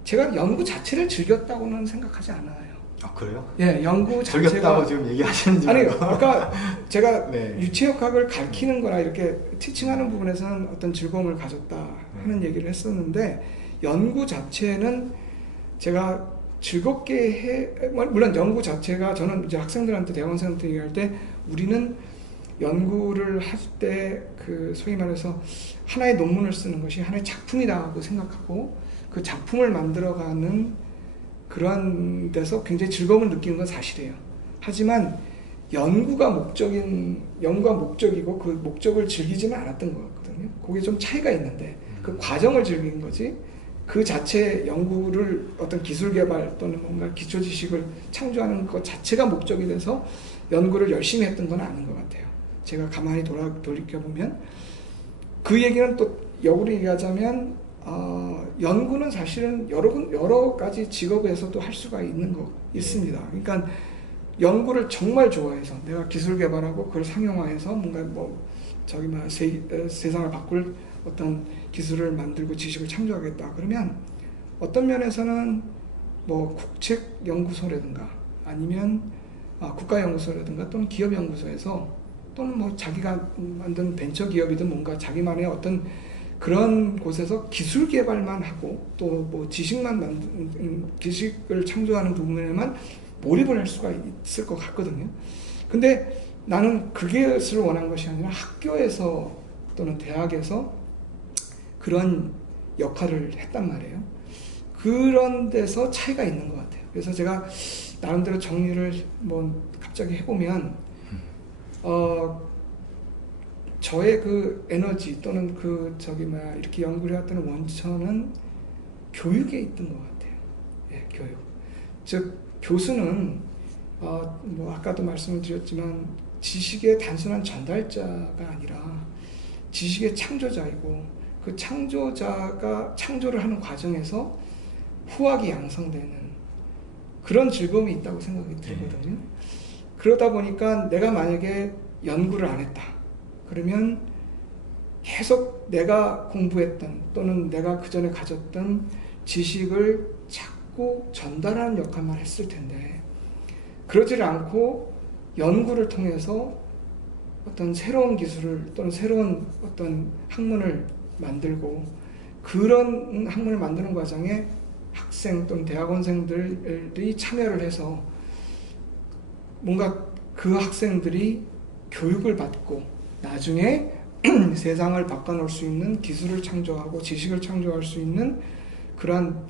제가 연구 자체를 즐겼다고는 생각하지 않아요. 그래요? 예, 연구 자체가 즐겼다고 지금 얘기하시는지 아니 아까 제가 네. 유체역학을 가르치는 거나 이렇게 티칭하는 부분에서는 어떤 즐거움을 가졌다 하는 얘기를 했었는데 연구 자체는 제가 즐겁게 물론 연구 자체가 저는 이제 학생들한테 대학원생한테 얘기할 때 우리는 연구를 할 때 그 소위 말해서 하나의 논문을 쓰는 것이 하나의 작품이라고 생각하고 그 작품을 만들어가는 그러한 데서 굉장히 즐거움을 느끼는 건 사실이에요. 하지만 연구가 목적이고 그 목적을 즐기지는 않았던 것 같거든요. 거기에 좀 차이가 있는데 그 과정을 즐긴 거지 그 자체 연구를 어떤 기술 개발 또는 뭔가 기초 지식을 창조하는 것 자체가 목적이 돼서 연구를 열심히 했던 건 아닌 것 같아요. 제가 가만히 돌이켜보면 그 얘기는 또 역으로 얘기하자면 연구는 사실은 여러 가지 직업에서도 할 수가 있습니다. 그러니까 연구를 정말 좋아해서 내가 기술 개발하고 그걸 상용화해서 뭔가 세상을 바꿀 어떤 기술을 만들고 지식을 창조하겠다. 그러면 어떤 면에서는 뭐 국책연구소라든가 아니면 국가연구소라든가 또는 기업연구소에서 또는 뭐 자기가 만든 벤처기업이든 뭔가 자기만의 어떤 그런 곳에서 기술 개발만 하고 또 뭐 지식을 창조하는 부분에만 몰입을 할 수가 있을 것 같거든요. 근데 나는 그것을 원한 것이 아니라 학교에서 또는 대학에서 그런 역할을 했단 말이에요. 그런 데서 차이가 있는 것 같아요. 그래서 제가 나름대로 정리를 뭐 갑자기 해보면 저의 그 에너지 또는 이렇게 연구를 해왔던 원천은 교육에 있던 것 같아요. 예, 교육. 즉 교수는 뭐 아까도 말씀을 드렸지만 지식의 단순한 전달자가 아니라 지식의 창조자이고 그 창조자가 창조를 하는 과정에서 후학이 양성되는 그런 즐거움이 있다고 생각이 들거든요. 그러다 보니까 내가 만약에 연구를 안 했다. 그러면 계속 내가 공부했던 또는 내가 그전에 가졌던 지식을 자꾸 전달하는 역할만 했을 텐데 그러지를 않고 연구를 통해서 어떤 새로운 기술을 또는 새로운 어떤 학문을 만들고 그런 학문을 만드는 과정에 학생 또는 대학원생들이 참여를 해서 뭔가 그 학생들이 교육을 받고 나중에 세상을 바꿔놓을 수 있는 기술을 창조하고 지식을 창조할 수 있는 그러한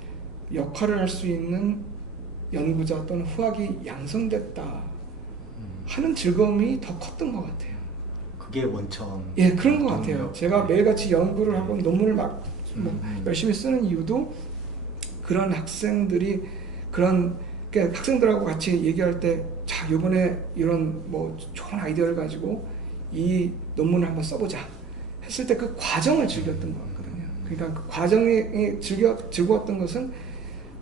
역할을 할 수 있는 연구자 또는 후학이 양성됐다 하는 즐거움이 더 컸던 것 같아요. 그게 원천. 예, 그런 것 같아요. 제가 매일같이 연구를 하고 논문을 막 열심히 쓰는 이유도 그런 학생들이 그러니까 학생들하고 같이 얘기할 때, 자, 이번에 이런 뭐 좋은 아이디어를 가지고 이 논문을 한번 써보자 했을 때 그 과정을 즐겼던 것 같거든요. 그러니까 그 과정이 즐거웠던 것은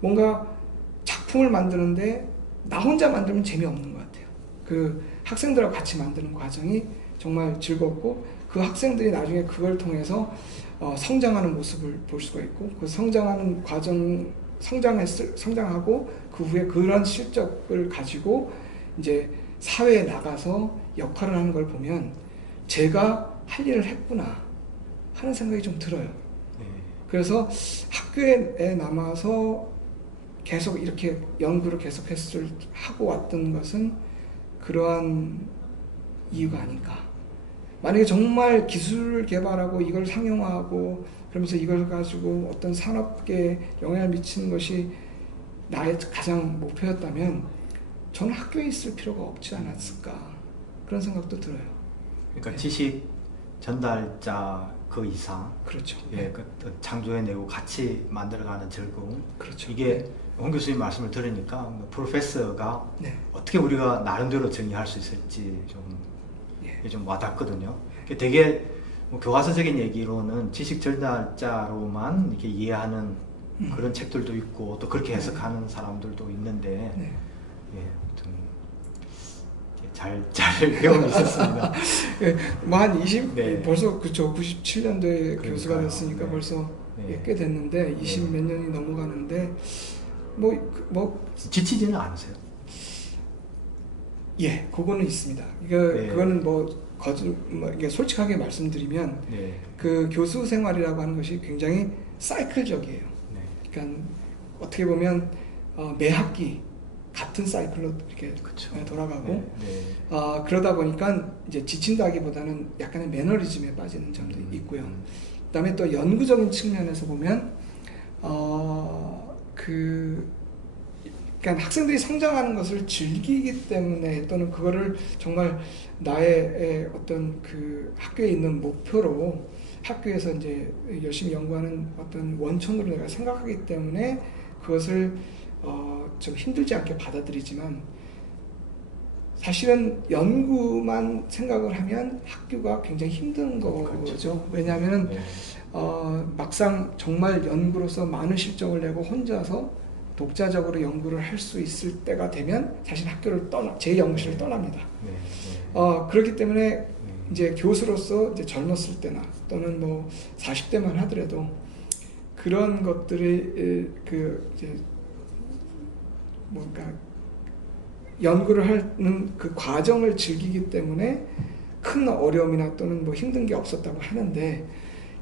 뭔가 작품을 만드는데 나 혼자 만들면 재미없는 것 같아요. 그 학생들하고 같이 만드는 과정이 정말 즐겁고 그 학생들이 나중에 그걸 통해서 성장하는 모습을 볼 수가 있고 그 성장하는 과정 성장하고 그 후에 그런 실적을 가지고 이제 사회에 나가서 역할을 하는 걸 보면 제가 할 일을 했구나 하는 생각이 좀 들어요. 그래서 학교에 남아서 계속 이렇게 연구를 하고 왔던 것은 그러한 이유가 아닐까. 만약에 정말 기술을 개발하고 이걸 상용화하고 그러면서 이걸 가지고 어떤 산업계에 영향을 미치는 것이 나의 가장 목표였다면 저는 학교에 있을 필요가 없지 않았을까 그런 생각도 들어요. 그러니까 지식 전달자 그 이상, 그렇죠. 예, 그 창조해내고 같이 만들어가는 즐거움. 그렇죠. 이게 홍 교수님 말씀을 들으니까 프로페서가 네. 어떻게 우리가 나름대로 정의할 수 있을지 예. 좀 와닿거든요. 되게 뭐 교과서적인 얘기로는 지식 전달자로만 이렇게 이해하는 그런 책들도 있고 또 그렇게 해석하는 사람들도 있는데 네. 예, 아무튼 잘 배우고 있었습니다. 예, 한 20, 네. 벌써 그쵸, 97년도에 그러니까요. 교수가 됐으니까 네. 벌써 네. 꽤 됐는데 20 몇 년이 넘어가는데 뭐 지치지는 않으세요? 예, 그거는 있습니다. 네. 그거는 이게 솔직하게 말씀드리면 네. 그 교수 생활이라고 하는 것이 굉장히 사이클적이에요. 네. 그러니까 어떻게 보면 매 학기 같은 사이클로 이렇게 그쵸. 돌아가고 네. 네. 그러다 보니까 이제 지친다기보다는 약간의 매너리즘에 빠지는 점도 있고요. 그다음에 또 연구적인 측면에서 보면 그러니까 학생들이 성장하는 것을 즐기기 때문에 또는 그거를 정말 나의 어떤 그 학교에 있는 목표로 학교에서 이제 열심히 연구하는 어떤 원천으로 내가 생각하기 때문에 그것을 좀 힘들지 않게 받아들이지만 사실은 연구만 생각을 하면 학교가 굉장히 힘든 거죠. 그렇죠. 왜냐하면 네. 막상 정말 연구로서 많은 실적을 내고 혼자서 독자적으로 연구를 할 수 있을 때가 되면 사실 학교를 제 연구실을 떠납니다. 네. 그렇기 때문에 이제 교수로서 이제 젊었을 때나 또는 뭐 40대만 하더라도 그런 것들이 이제 뭔가 연구를 하는 그 과정을 즐기기 때문에 큰 어려움이나 또는 뭐 힘든 게 없었다고 하는데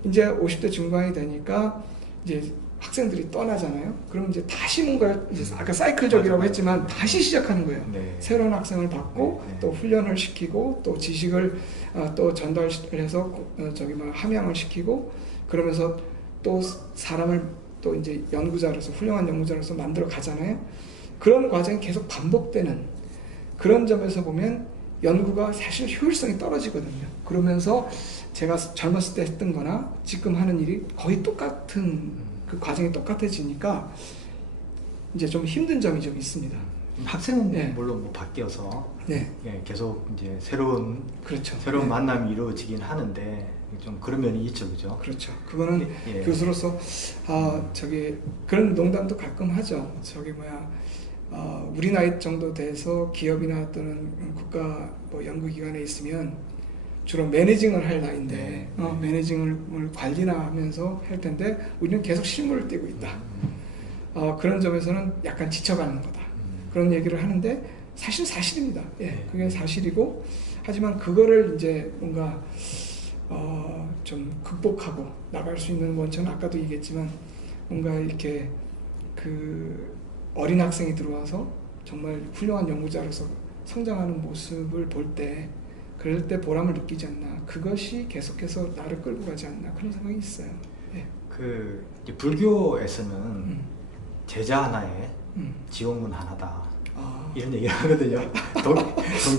이제 50대 중반이 되니까 이제 학생들이 떠나잖아요. 그럼 이제 다시 뭔가 이제 아까 사이클적이라고 했지만 다시 시작하는 거예요. 네. 새로운 학생을 받고 네. 또 훈련을 시키고 또 지식을 또 전달해서 함양을 시키고 그러면서 또 사람을 또 이제 연구자로서 훌륭한 연구자로서 만들어 가잖아요. 그런 과정이 계속 반복되는 그런 점에서 보면 연구가 사실 효율성이 떨어지거든요. 그러면서 제가 젊었을 때 했던 거나 지금 하는 일이 거의 똑같은 그 과정이 똑같아지니까 이제 좀 힘든 점이 좀 있습니다. 학생은 네. 물론 뭐 바뀌어서 네. 예, 계속 이제 새로운 그렇죠. 새로운 네. 만남이 이루어지긴 하는데 좀 그런 면이 있죠, 그죠? 그렇죠. 그거는 예. 교수로서 그런 농담도 가끔 하죠. 우리 나이 정도 돼서 기업이나 또는 국가 뭐 연구기관에 있으면 주로 매니징을 할 나이인데 매니징을 관리나 하면서 할 텐데 우리는 계속 실무를 띄고 있다. 그런 점에서는 약간 지쳐가는 거다. 그런 얘기를 하는데 사실 사실입니다. 예, 그게 사실이고 하지만 그거를 이제 뭔가 좀 극복하고 나갈 수 있는 원천은 아까도 얘기했지만 뭔가 이렇게 그 어린 학생이 들어와서 정말 훌륭한 연구자로서 성장하는 모습을 볼 때 그럴 때 보람을 느끼지 않나. 그것이 계속해서 나를 끌고 가지 않나. 그런 생각이 있어요. 예. 그 이제 불교에서는 제자 하나에 지옥문 하나다. 아. 이런 얘기를 하거든요.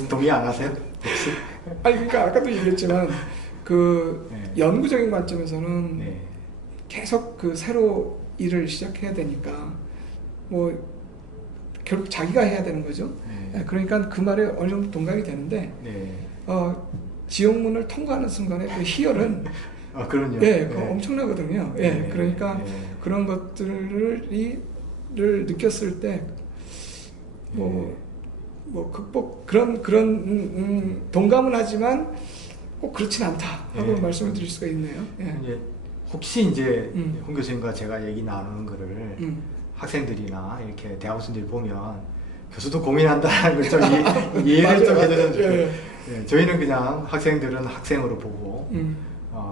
동의 안 하세요? 혹시? 아니 그러니까 아까도 얘기했지만 그 네. 연구적인 관점에서는 네. 계속 그 새로 일을 시작해야 되니까 뭐 결국 자기가 해야 되는 거죠. 네. 그러니까 그 말에 어느 정도 동감이 되는데 네. 지옥문을 통과하는 순간에 그 희열은 아, 그럼요. 예, 네. 엄청나거든요. 예, 네. 그러니까 네. 그런 것들을 느꼈을 때 뭐 극복 그런 동감은 하지만 꼭 그렇진 않다 하고 네. 말씀을 드릴 수가 있네요. 예. 이제 혹시 이제 홍 교수님과 제가 얘기 나누는 거를 학생들이나 이렇게 대학생들이 보면 교수도 고민한다는 걸 좀 이해를 좀 해주셨으면 좋겠어요. 예. 네, 저희는 그냥 학생들은 학생으로 보고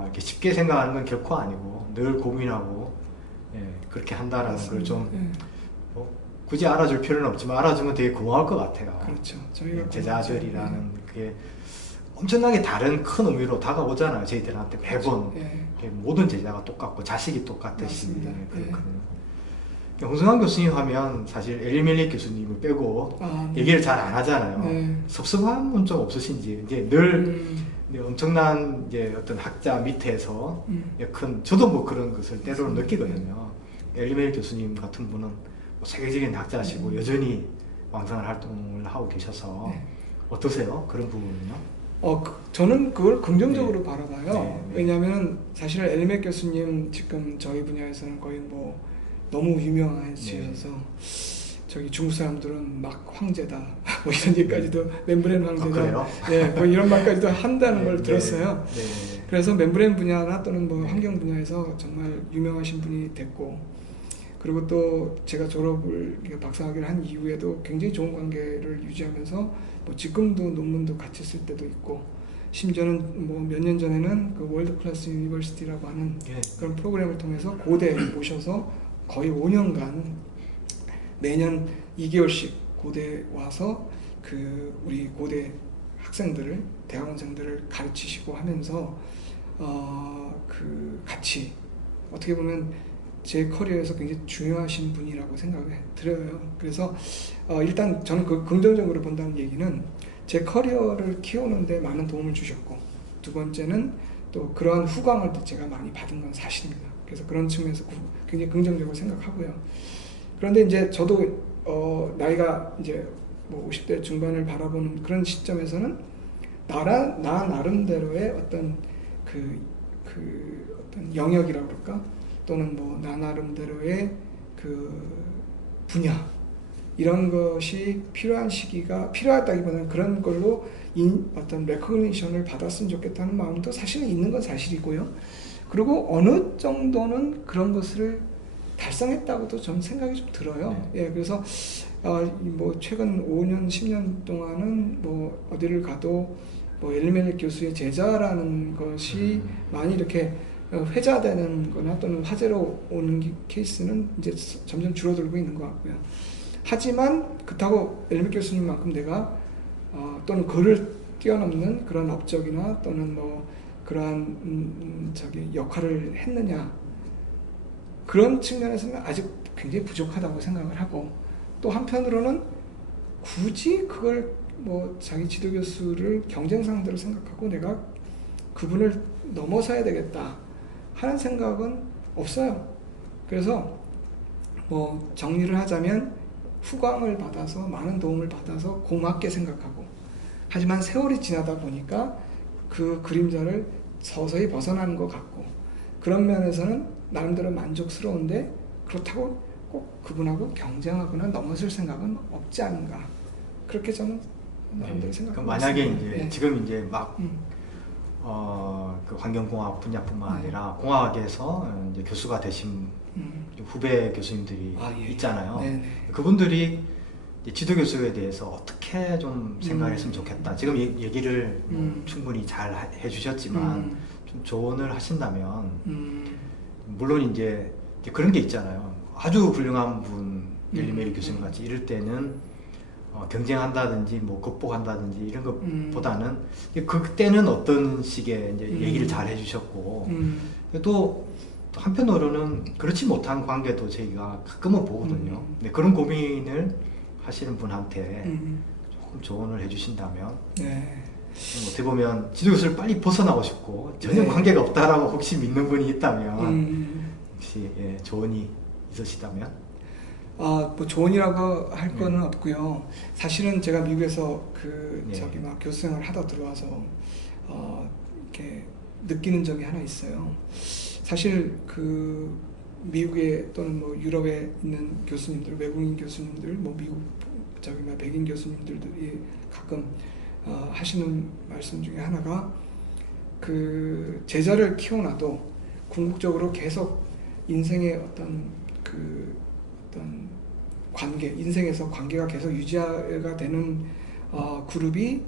이렇게 쉽게 생각하는 건 결코 아니고 늘 고민하고 그렇게 한다라는 걸 좀 굳이 알아줄 필요는 없지만 알아주면 되게 고마울 것 같아요. 그렇죠. 저희가 제자절이라는 그게 엄청나게 다른 큰 의미로 다가오잖아요. 저희들한테 매번 모든 제자가 똑같고 자식이 똑같듯이 그렇거든요. 홍성환 교수님 하면 사실 엘리멜리 교수님을 빼고 얘기를 잘 안 하잖아요. 네. 섭섭함은 좀 없으신지 이제 늘 엄청난 이제 어떤 학자 밑에서 저도 뭐 그런 것을 때로는 느끼거든요. 엘리멜리 교수님 같은 분은 뭐 세계적인 학자시고 여전히 왕성한 활동을 하고 계셔서 어떠세요? 그런 부분은요? 저는 그걸 긍정적으로 바라봐요. 네. 왜냐하면 사실 엘리맥 교수님 지금 저희 분야에서는 거의 뭐 너무 유명하셔서 저기 중국 사람들은 막 황제다 뭐 이런 얘기까지도 멤브레인 황제다. 그래요? 뭐 이런 말까지도 한다는 걸 들었어요. 네. 그래서 멤브레인 분야나 또는 뭐 환경 분야에서 정말 유명하신 분이 됐고. 그리고 또 제가 졸업을 박사학위를 한 이후에도 굉장히 좋은 관계를 유지하면서 뭐 지금도 논문도 같이 쓸 때도 있고 심지어는 뭐 몇 년 전에는 그 월드 클래스 유니버시티라고 하는 그런 프로그램을 통해서 고대 모셔서 거의 5년간 매년 2개월씩 고대 와서 그 우리 고대 학생들을 대학원생들을 가르치시고 하면서 그 같이 어떻게 보면 제 커리어에서 굉장히 중요하신 분이라고 생각을 들어요. 그래서 일단 저는 그 긍정적으로 본다는 얘기는 제 커리어를 키우는데 많은 도움을 주셨고 두 번째는 또 그러한 후광을 제가 많이 받은 건 사실입니다. 그래서 그런 측면에서 굉장히 긍정적으로 생각하고요. 그런데 이제 저도 나이가 이제 뭐 50대 중반을 바라보는 그런 시점에서는 나 나름대로의 어떤 어떤 영역이라고 그럴까? 또는 뭐 나 나름대로의 그 분야 이런 것이 필요한 시기가 필요하다기보다는 그런 걸로 어떤 레코그니션을 받았으면 좋겠다는 마음도 사실은 있는 건 사실이고요. 그리고 어느 정도는 그런 것을 달성했다고도 저는 생각이 좀 들어요. 그래서 뭐 최근 5년, 10년 동안은 뭐 어디를 가도 뭐 엘리멜리 교수의 제자라는 것이 많이 이렇게 회자되는 거나 또는 화제로 오는 케이스는 이제 점점 줄어들고 있는 것 같고요. 하지만 그렇다고 엘리멜리 교수님만큼 내가 또는 그를 뛰어넘는 그런 업적이나 또는 뭐 그러한 역할을 했느냐 그런 측면에서는 아직 굉장히 부족하다고 생각을 하고 또 한편으로는 굳이 그걸 뭐 자기 지도교수를 경쟁 상대로 생각하고 내가 그분을 넘어서야 되겠다 하는 생각은 없어요. 그래서 뭐 정리를 하자면 후광을 받아서 많은 도움을 받아서 고맙게 생각하고 하지만 세월이 지나다 보니까 그 그림자를 서서히 벗어나는 것 같고 그런 면에서는 나름대로 만족스러운데 그렇다고 꼭 그분하고 경쟁하거나 넘어설 생각은 없지 않은가 그렇게 저는 나름대로 생각합니다. 만약에 이제 지금 이제 막 그 환경공학 분야뿐만 아니라 공학에서 이제 교수가 되신 후배 교수님들이 있잖아요. 그분들이 이제 지도교수에 대해서 어떻게 좀 생각했으면 좋겠다. 지금 얘기를 충분히 잘 해주셨지만 좀 조언을 하신다면 물론 이제 그런 게 있잖아요. 아주 훌륭한 분 엘리메리 교수님 같이 이럴 때는 경쟁한다든지 뭐 극복한다든지 이런 것보다는 그때는 어떤 식의 이제 얘기를 잘 해주셨고 또 한편으로는 그렇지 못한 관계도 저희가 가끔은 보거든요. 근데 그런 고민을 하시는 분한테 조금 조언을 해주신다면 네. 어떻게 보면 지도교수를 빨리 벗어나고 싶고 전혀 네. 관계가 없다라고 혹시 믿는 분이 있다면 혹시 예, 조언이 있으시다면? 뭐 조언이라고 할 거는 없고요. 사실은 제가 미국에서 네. 막 교수생활 하다 들어와서 이렇게 느끼는 점이 하나 있어요. 사실 미국에 또는 뭐 유럽에 있는 교수님들, 외국인 교수님들, 뭐 미국 막 백인 교수님들이 가끔 하시는 말씀 중에 하나가 제자를 키워놔도 궁극적으로 계속 인생의 어떤 관계, 인생에서 관계가 계속 유지가 되는 그룹이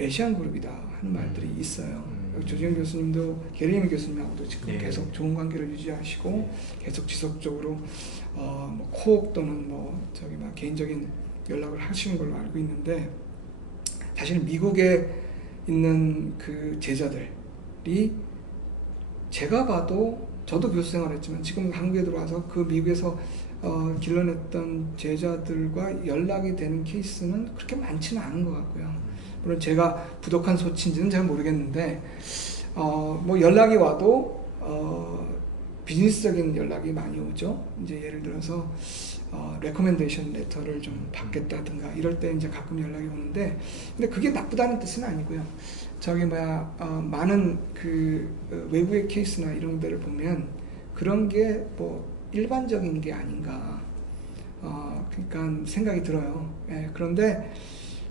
아시안 그룹이다 하는 말들이 있어요. 조지현 교수님도 게리미 교수님하고도 지금 네. 계속 좋은 관계를 유지하시고 네. 계속 지속적으로 뭐 코옥 또는 막 개인적인 연락을 하시는 걸로 알고 있는데, 사실 미국에 있는 제자들이 제가 봐도, 저도 교수 생활했지만 지금 한국에 들어와서 미국에서 길러냈던 제자들과 연락이 되는 케이스는 그렇게 많지는 않은 것 같고요. 물론 제가 부족한 소치인지는 잘 모르겠는데 뭐 연락이 와도 비즈니스적인 연락이 많이 오죠. 이제 예를 들어서 레코멘데이션 레터를 좀 받겠다든가 이럴 때 이제 가끔 연락이 오는데, 근데 그게 나쁘다는 뜻은 아니고요. 많은 외부의 케이스나 이런 데를 보면 그런 게 뭐 일반적인 게 아닌가, 그러니까 생각이 들어요. 예, 그런데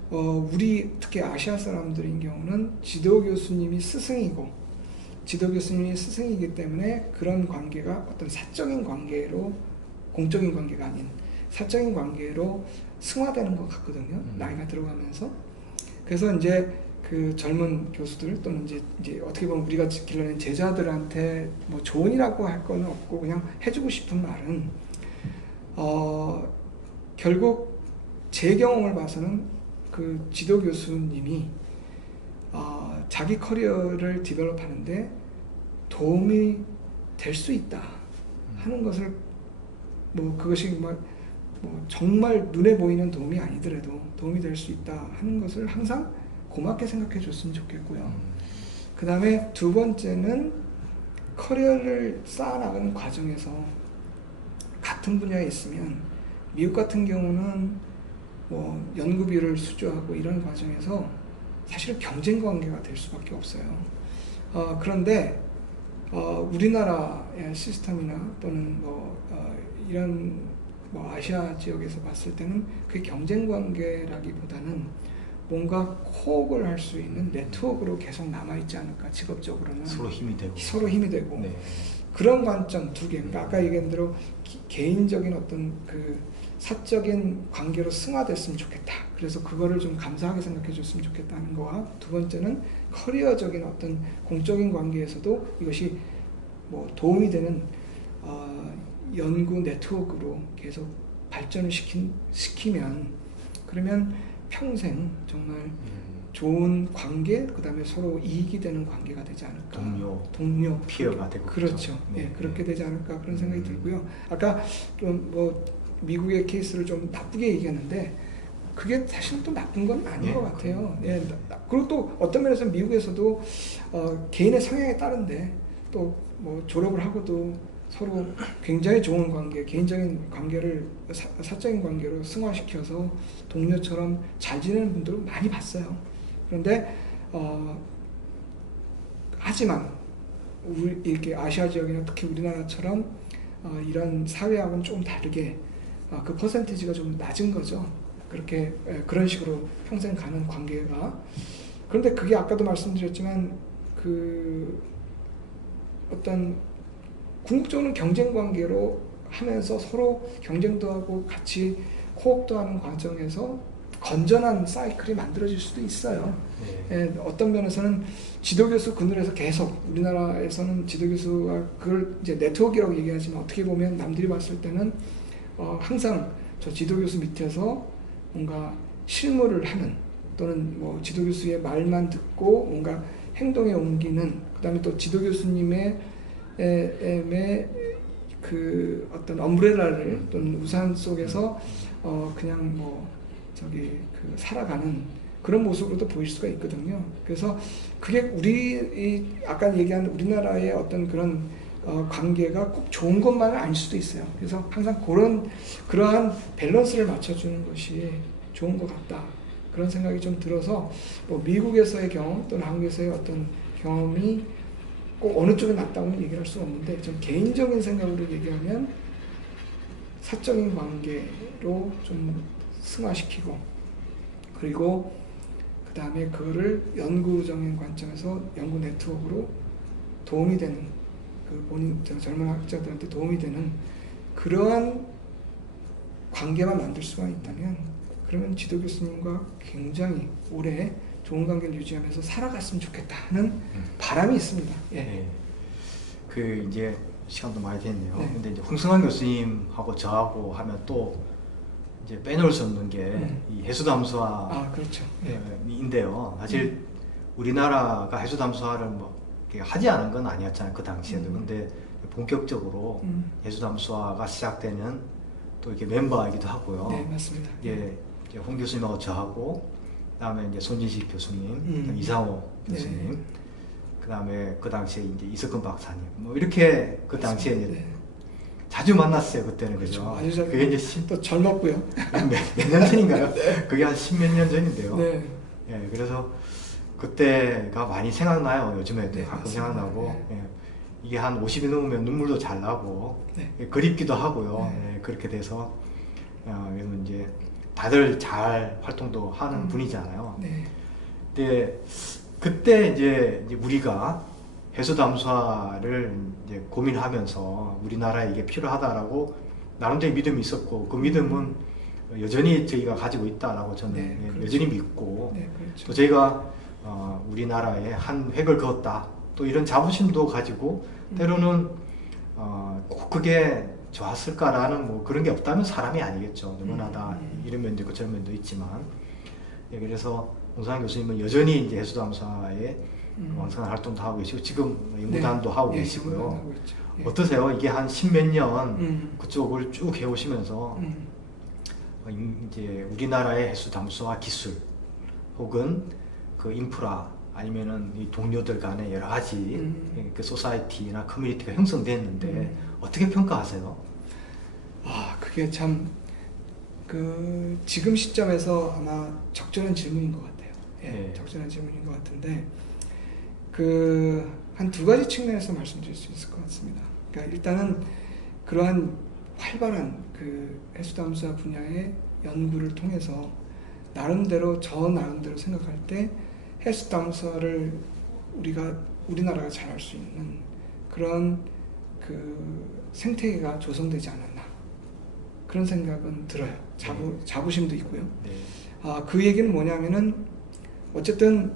우리 특히 아시아 사람들인 경우는 지도 교수님이 스승이고, 지도 교수님이 스승이기 때문에 그런 관계가 어떤 사적인 관계로, 공적인 관계가 아닌 사적인 관계로 승화되는 것 같거든요. 나이가 들어가면서. 그래서 이제 젊은 교수들 또는 이제 어떻게 보면 우리가 길러낸 제자들한테 뭐 조언이라고 할 건 없고 그냥 해주고 싶은 말은 결국 제 경험을 봐서는 지도 교수님이 자기 커리어를 디벨롭하는데 도움이 될 수 있다 하는 것을, 뭐 그것이 뭐 정말 눈에 보이는 도움이 아니더라도 도움이 될 수 있다 하는 것을 항상 고맙게 생각해 줬으면 좋겠고요. 그 다음에 두 번째는 커리어를 쌓아나가는 과정에서 같은 분야에 있으면, 미국 같은 경우는 뭐 연구비를 수주하고 이런 과정에서 사실 경쟁 관계가 될 수밖에 없어요. 그런데 우리나라의 시스템이나 또는 이런 아시아 지역에서 봤을 때는 그게 경쟁 관계라기보다는 뭔가 코업을 할 수 있는 네트워크로 계속 남아있지 않을까, 직업적으로는. 서로 힘이 되고. 서로 힘이 되고. 네. 그런 관점 두 개. 그러니까 아까 얘기한 대로 개인적인 어떤 사적인 관계로 승화됐으면 좋겠다. 그래서 그거를 좀 감사하게 생각해 줬으면 좋겠다는 거와, 두 번째는 커리어적인 어떤 공적인 관계에서도 이것이 뭐 도움이 되는 연구 네트워크로 계속 발전을 시키면, 그러면 평생 정말 좋은 관계, 그 다음에 서로 이익이 되는 관계가 되지 않을까. 동료, 피어가 되고. 그렇죠. 네, 네, 그렇게 되지 않을까 그런 생각이 들고요. 아까 좀 미국의 케이스를 좀 나쁘게 얘기했는데 그게 사실은 또 나쁜 건 아닌 것 같아요. 예, 그리고 또 어떤 면에서 미국에서도 개인의 성향에 따른데 또 뭐 졸업을 하고도 서로 굉장히 좋은 관계, 개인적인 관계를 사적인 관계로 승화시켜서 동료처럼 잘 지내는 분들을 많이 봤어요. 그런데 하지만 이렇게 아시아 지역이나 특히 우리나라처럼 이런 사회하고는 조금 다르게 그 퍼센티지가 좀 낮은 거죠. 그렇게 그런 식으로 평생 가는 관계가. 그런데 그게 아까도 말씀드렸지만 어떤 궁극적으로는 경쟁 관계로 하면서 서로 경쟁도 하고 같이 코업도 하는 과정에서 건전한 사이클이 만들어질 수도 있어요. 네. 어떤 면에서는 지도교수 그늘에서 계속, 우리나라에서는 지도교수가 그걸 이제 네트워크라고 얘기하지만 어떻게 보면 남들이 봤을 때는 항상 저 지도교수 밑에서 뭔가 실무를 하는 또는 뭐 지도교수의 말만 듣고 뭔가 행동에 옮기는 그다음에 또 지도교수님의 그 어떤 엄브레라를 또는 우산 속에서 그냥 뭐 저기 그 살아가는 그런 모습으로도 보일 수가 있거든요. 그래서 그게 우리 아까 얘기한 우리나라의 어떤 그런 관계가 꼭 좋은 것만은 아닐 수도 있어요. 그래서 항상 그러한 밸런스를 맞춰주는 것이 좋은 것 같다. 그런 생각이 좀 들어서 뭐 미국에서의 경험 또는 한국에서의 어떤 경험이 꼭 어느 쪽이 낫다고는 얘기할 수 없는데 좀 개인적인 생각으로 얘기하면 사적인 관계로 좀 승화시키고 그리고 그 다음에 그거를 연구적인 관점에서 연구 네트워크로 도움이 되는 그 본인 젊은 학자들한테 도움이 되는 그러한 관계만 만들 수가 있다면 그러면 지도 교수님과 굉장히 오래 좋은 관계를 유지하면서 살아갔으면 좋겠다 하는 바람이 있습니다. 예. 네. 그 이제 시간도 많이 됐네요. 네. 근데 이제 홍승환 교수님하고 저하고 하면 또 이제 빼놓을 수 없는 게 이 해수담수화 그렇죠. 인데요. 사실 우리나라가 해수담수화를 뭐 이렇게 하지 않은 건 아니었잖아요. 그 당시에도. 근데 본격적으로 해수담수화가 시작되는 또 이렇게 멤버이기도 하고요. 네, 맞습니다. 이제 홍 교수님하고 저하고 그다음에 이제 손진식 교수님, 이상호 교수님, 그다음에 그 당시에 이제 이석근 박사님, 뭐 이렇게 그 당시에 이제 자주 만났어요. 그때는 그죠. 아주 그게 이제 또 젊었고요. 몇 년 전인가요? 그게 한 10몇 년 전인데요. 네. 예, 그래서 그때가 많이 생각나요. 요즘에도 네, 가끔 맞습니다. 생각나고. 네. 예, 이게 한 50이 넘으면 눈물도 잘 나고 네. 그립기도 하고요. 네. 예, 그렇게 돼서 그래서 이제 다들 잘 활동도 하는 분이잖아요. 네. 근데 그때 이제 우리가 해수담수화를 이제 고민하면서 우리나라에 이게 필요하다라고 나름대로 믿음이 있었고 그 믿음은 여전히 저희가 가지고 있다라고 저는 네, 그렇죠. 여전히 믿고 네, 그렇죠. 또 저희가 우리나라에 한 획을 그었다 또 이런 자부심도 가지고 때로는 꼭 그게 좋았을까라는 뭐 그런 게 없다면 사람이 아니겠죠. 누구나 다 이런 면도 있고 저런 면도 있지만 그래서 홍상환 교수님은 여전히 이제 해수담수화에 왕성한 활동도 하고 계시고 지금 연구단도 하고 계시고요. 하고 있죠. 어떠세요? 이게 한 십몇 년 그쪽을 쭉 해오시면서 이제 우리나라의 해수담수화 기술 혹은 그 인프라 아니면은 이 동료들 간의 여러 가지 그 소사이티나 커뮤니티가 형성됐는데 어떻게 평가하세요? 그게 참 그 지금 시점에서 아마 적절한 질문인 것 같아요. 네. 적절한 질문인 것 같은데 그 한 두 가지 측면에서 말씀드릴 수 있을 것 같습니다. 그러니까 일단은 그러한 활발한 그 해수담수화 분야의 연구를 통해서 저 나름대로 생각할 때 해수담수화를 우리나라가 잘할 수 있는 그런 그 생태계가 조성되지 않았나 그런 생각은 들어요. 자부심도 있고요. 네. 그 얘기는 뭐냐면은 어쨌든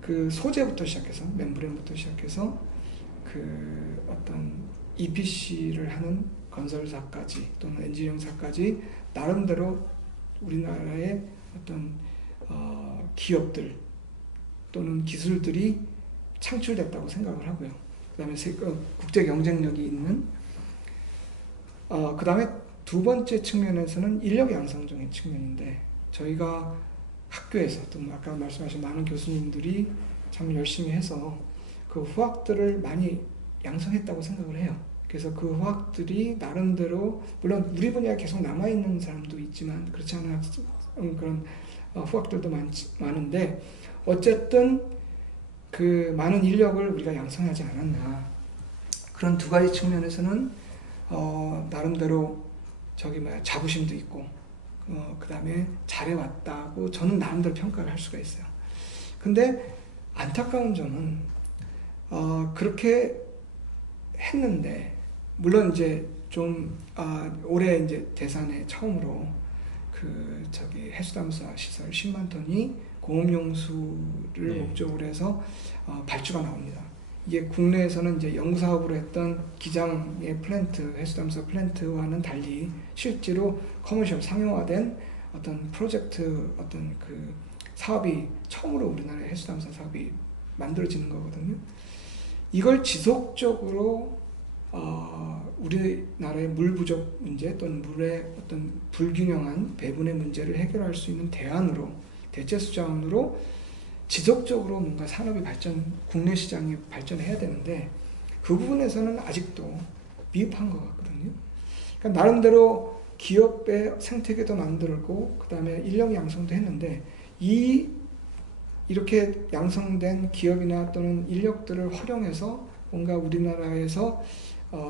그 소재부터 시작해서 멤브레인부터 시작해서 그 어떤 EPC를 하는 건설사까지 또는 엔지니어링사까지 나름대로 우리나라의 어떤 기업들 또는 기술들이 창출됐다고 생각을 하고요. 그다음에 국제 경쟁력이 있는 그다음에 두 번째 측면에서는 인력 양성적인 측면인데 저희가 학교에서 또 아까 말씀하신 많은 교수님들이 참 열심히 해서 그 후학들을 많이 양성했다고 생각을 해요. 그래서 그 후학들이 나름대로 물론 우리 분야에 계속 남아있는 사람도 있지만 그렇지 않은 그런 후학들도 많은데 어쨌든 그 많은 인력을 우리가 양성하지 않았나 그런 두 가지 측면에서는 나름대로 자부심도 있고 그 다음에 잘해왔다고 저는 나름대로 평가를 할 수가 있어요. 근데 안타까운 점은 그렇게 했는데 물론 이제 좀 올해 이제 대산에 처음으로 해수담수화 시설 10만 톤이 공업용수를 목적으로 해서 발주가 나옵니다. 이게 국내에서는 이제 연구사업으로 했던 기장의 플랜트, 해수담수화 플랜트와는 달리 실제로 커머셜 상용화된 어떤 프로젝트 어떤 그 사업이 처음으로 우리나라의 해수담사 사업이 만들어지는 거거든요. 이걸 지속적으로 우리나라의 물 부족 문제 또는 물의 어떤 불균형한 배분의 문제를 해결할 수 있는 대안으로 대체 수자원으로 지속적으로 뭔가 산업이 국내 시장이 발전해야 되는데 그 부분에서는 아직도 미흡한 것 같거든요. 그러니까 나름대로 기업의 생태계도 만들고 그 다음에 인력 양성도 했는데 이렇게 양성된 기업이나 또는 인력들을 활용해서 뭔가 우리나라에서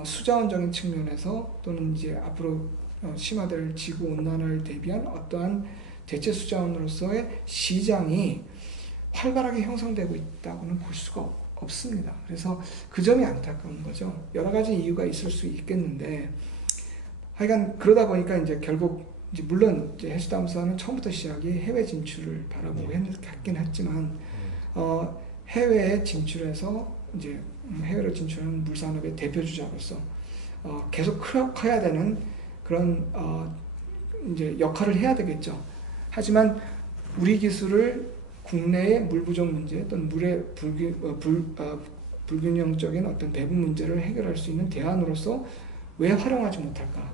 수자원적인 측면에서 또는 이제 앞으로 심화될 지구 온난화를 대비한 어떠한 대체 수자원으로서의 시장이 활발하게 형성되고 있다고는 볼 수가 없습니다. 그래서 그 점이 안타까운 거죠. 여러 가지 이유가 있을 수 있겠는데 하여간 그러다 보니까 이제 결국 이제 물론 이제 해수담사는 처음부터 시작이 해외 진출을 바라보고 했긴 했지만 해외에 진출해서 이제 해외로 진출하는 물산업의 대표 주자로서 계속 커야 되는 그런 이제 역할을 해야 되겠죠. 하지만 우리 기술을 국내의 물 부족 문제 또는 물의 불균형적인 어떤 배분 문제를 해결할 수 있는 대안으로서 왜 활용하지 못할까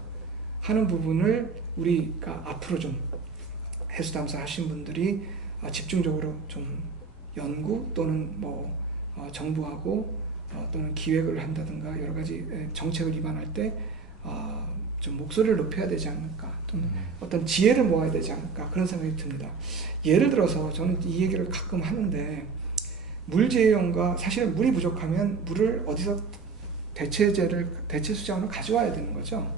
하는 부분을 우리가 앞으로 좀 해수담사 하신 분들이 집중적으로 좀 연구 또는 뭐 정부하고 또는 기획을 한다든가 여러 가지 정책을 입안할 때 좀 목소리를 높여야 되지 않을까 또는 어떤 지혜를 모아야 되지 않을까 그런 생각이 듭니다. 예를 들어서 저는 이 얘기를 가끔 하는데 물재용과 사실은 물이 부족하면 물을 어디서 대체 수자원을 가져와야 되는 거죠.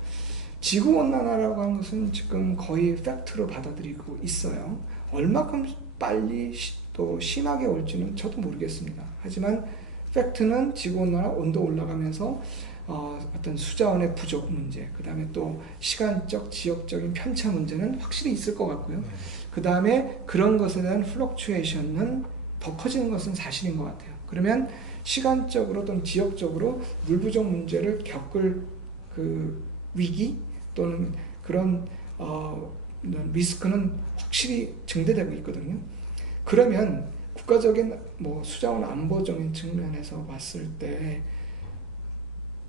지구온난화라고 하는 것은 지금 거의 팩트로 받아들이고 있어요. 얼마큼 빨리 또 심하게 올지는 저도 모르겠습니다. 하지만 팩트는 지구온난화 온도 올라가면서 어떤 수자원의 부족 문제, 그 다음에 또 시간적, 지역적인 편차 문제는 확실히 있을 것 같고요. 그 다음에 그런 것에 대한 플럭추에이션은 더 커지는 것은 사실인 것 같아요. 그러면 시간적으로 또는 지역적으로 물 부족 문제를 겪을 그 위기 또는 그런 리스크는 확실히 증대되고 있거든요. 그러면 국가적인 뭐 수자원 안보적인 측면에서 봤을 때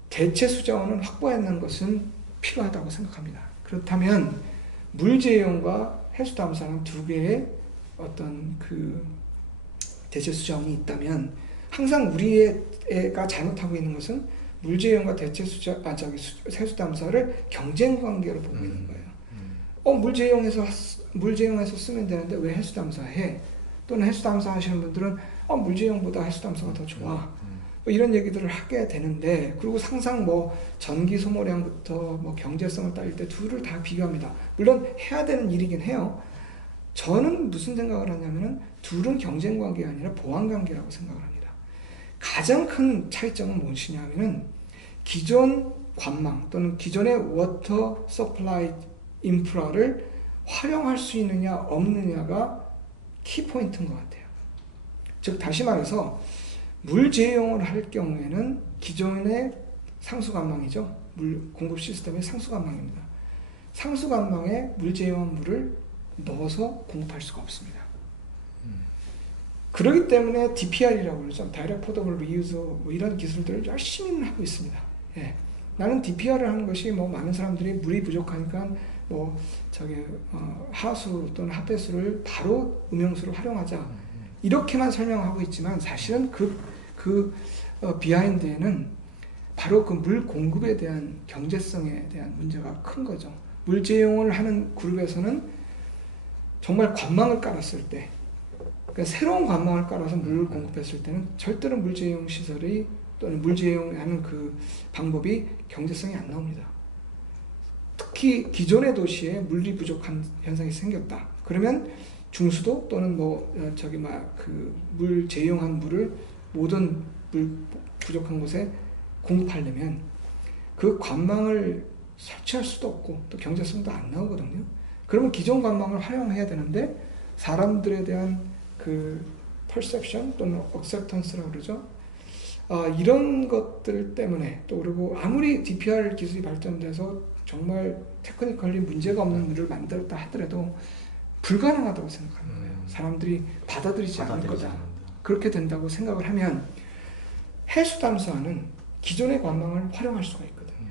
대체 수자원을 확보하는 것은 필요하다고 생각합니다. 그렇다면 물재용과 해수담사는 두 개의 어떤 그 대체 수자원이 있다면 항상 우리가 잘못하고 있는 것은 물재용과 해수담사를 경쟁 관계로 보고 있는 거예요. 물재용해서 쓰면 되는데 왜 해수담사 해? 또는 해수담사 하시는 분들은 물재용보다 해수담사가 더 좋아. 뭐 이런 얘기들을 하게 되는데 그리고 항상 뭐 전기 소모량부터 뭐 경제성을 따질 때 둘을 다 비교합니다. 물론 해야 되는 일이긴 해요. 저는 무슨 생각을 하냐면은 둘은 경쟁 관계가 아니라 보완 관계라고 생각을 합니다. 가장 큰 차이점은 무엇이냐면은 기존 관망 또는 기존의 워터 서플라이 인프라를 활용할 수 있느냐 없느냐가 키포인트인 것 같아요. 즉 다시 말해서 물 재용을 할 경우에는 기존의 상수관망이죠. 물 공급 시스템의 상수관망입니다. 상수관망에 물 재용한 물을 넣어서 공급할 수가 없습니다. 그렇기 때문에 DPR이라고 그러죠. Direct Potable Reuse 뭐 이런 기술들을 열심히 하고 있습니다. 예. 나는 DPR을 하는 것이 뭐 많은 사람들이 물이 부족하니까 뭐 하수 또는 핫배수를 바로 음용수로 활용하자 이렇게만 설명하고 있지만 사실은 그 비하인드에는 바로 그 물 공급에 대한 경제성에 대한 문제가 큰 거죠. 물 재용을 하는 그룹에서는 정말 관망을 깔았을 때 그러니까 새로운 관망을 깔아서 물을 공급했을 때는 절대로 물 재용 시설이 또는 물 재용하는 그 방법이 경제성이 안 나옵니다. 특히 기존의 도시에 물이 부족한 현상이 생겼다. 그러면 중수도 또는 물 재용한 물을 모든 물 부족한 곳에 공급하려면 그 관망을 설치할 수도 없고 또 경제성도 안 나오거든요. 그러면 기존 관망을 활용해야 되는데 사람들에 대한 그 perception 또는 acceptance라고 그러죠. 이런 것들 때문에 또 그리고 아무리 DPR 기술이 발전돼서 정말 테크니컬리 문제가 없는 물을 만들었다 하더라도 불가능하다고 생각하는 거예요. 사람들이 받아들이지 않을 거다. 그렇게 된다고 생각을 하면 해수 담수화는 기존의 관망을 활용할 수가 있거든요.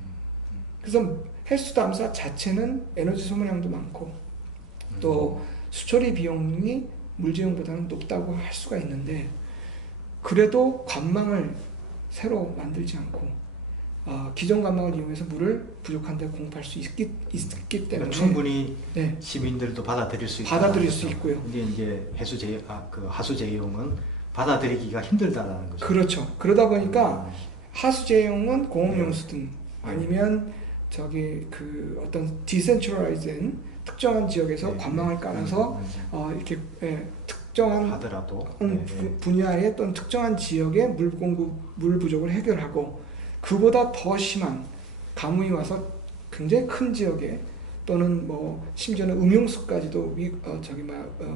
그래서 해수 담수화 자체는 에너지 소모량도 많고 또 수처리 비용이 물제용보다는 높다고 할 수가 있는데 그래도 관망을 새로 만들지 않고 기존 관망을 이용해서 물을 부족한 데 공급할 수 있기 때문에 그러니까 충분히 네. 시민들도 받아들일 수 있다. 받아들일 수 있고요. 근데 이제 하수제용은 받아들이기가 힘들다라는 거죠. 그렇죠. 그러다 보니까 하수제용은 공업용수든 아니면 어떤 디센트럴라이즈된 특정한 지역에서 관망을 깔아서 이렇게 특정한 하더라도 분야의 또는 특정한 지역의 물 부족을 해결하고 그보다 더 심한 가뭄이 와서 굉장히 큰 지역에 또는 뭐 심지어는 음용수까지도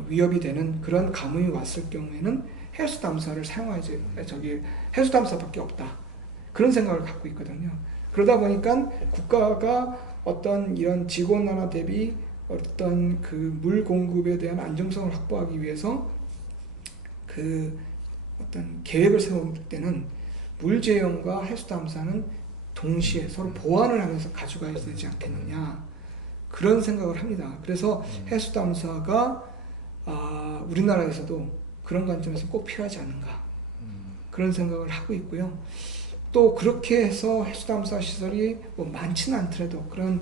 위협이 되는 그런 가뭄이 왔을 경우에는 해수 담수화를 사용하지 해수 담수화밖에 없다. 그런 생각을 갖고 있거든요. 그러다 보니까 국가가 어떤 이런 지구온난화 대비 어떤 그 물 공급에 대한 안정성을 확보하기 위해서 그 어떤 계획을 세울 때는 물제용과 해수 담수화는 동시에 서로 보완을 하면서 가져가야 되지 않겠느냐 그런 생각을 합니다. 그래서 해수 담수화가 우리나라에서도 그런 관점에서 꼭 필요하지 않은가 그런 생각을 하고 있고요. 또 그렇게 해서 해수 담수화 시설이 뭐 많지는 않더라도 그런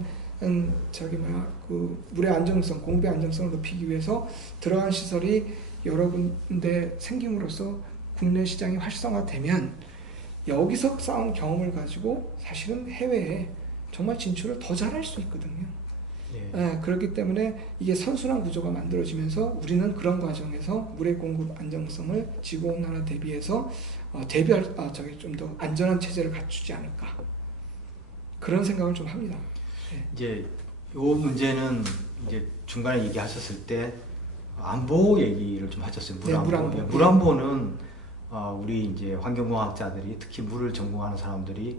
그 물의 안정성, 공급의 안정성을 높이기 위해서 들어간 시설이 여러 군데 생김으로써 국내 시장이 활성화되면 여기서 쌓은 경험을 가지고 사실은 해외에 정말 진출을 더 잘할 수 있거든요. 그렇기 때문에 이게 선순환 구조가 만들어지면서 우리는 그런 과정에서 물의 공급 안정성을 지구온난화 대비해서 좀 더 안전한 체제를 갖추지 않을까 그런 생각을 좀 합니다. 이제 이 문제는 이제 중간에 얘기하셨을 때 안보 얘기를 좀 하셨어요. 물안보. 물안보는 우리 이제 환경공학자들이 특히 물을 전공하는 사람들이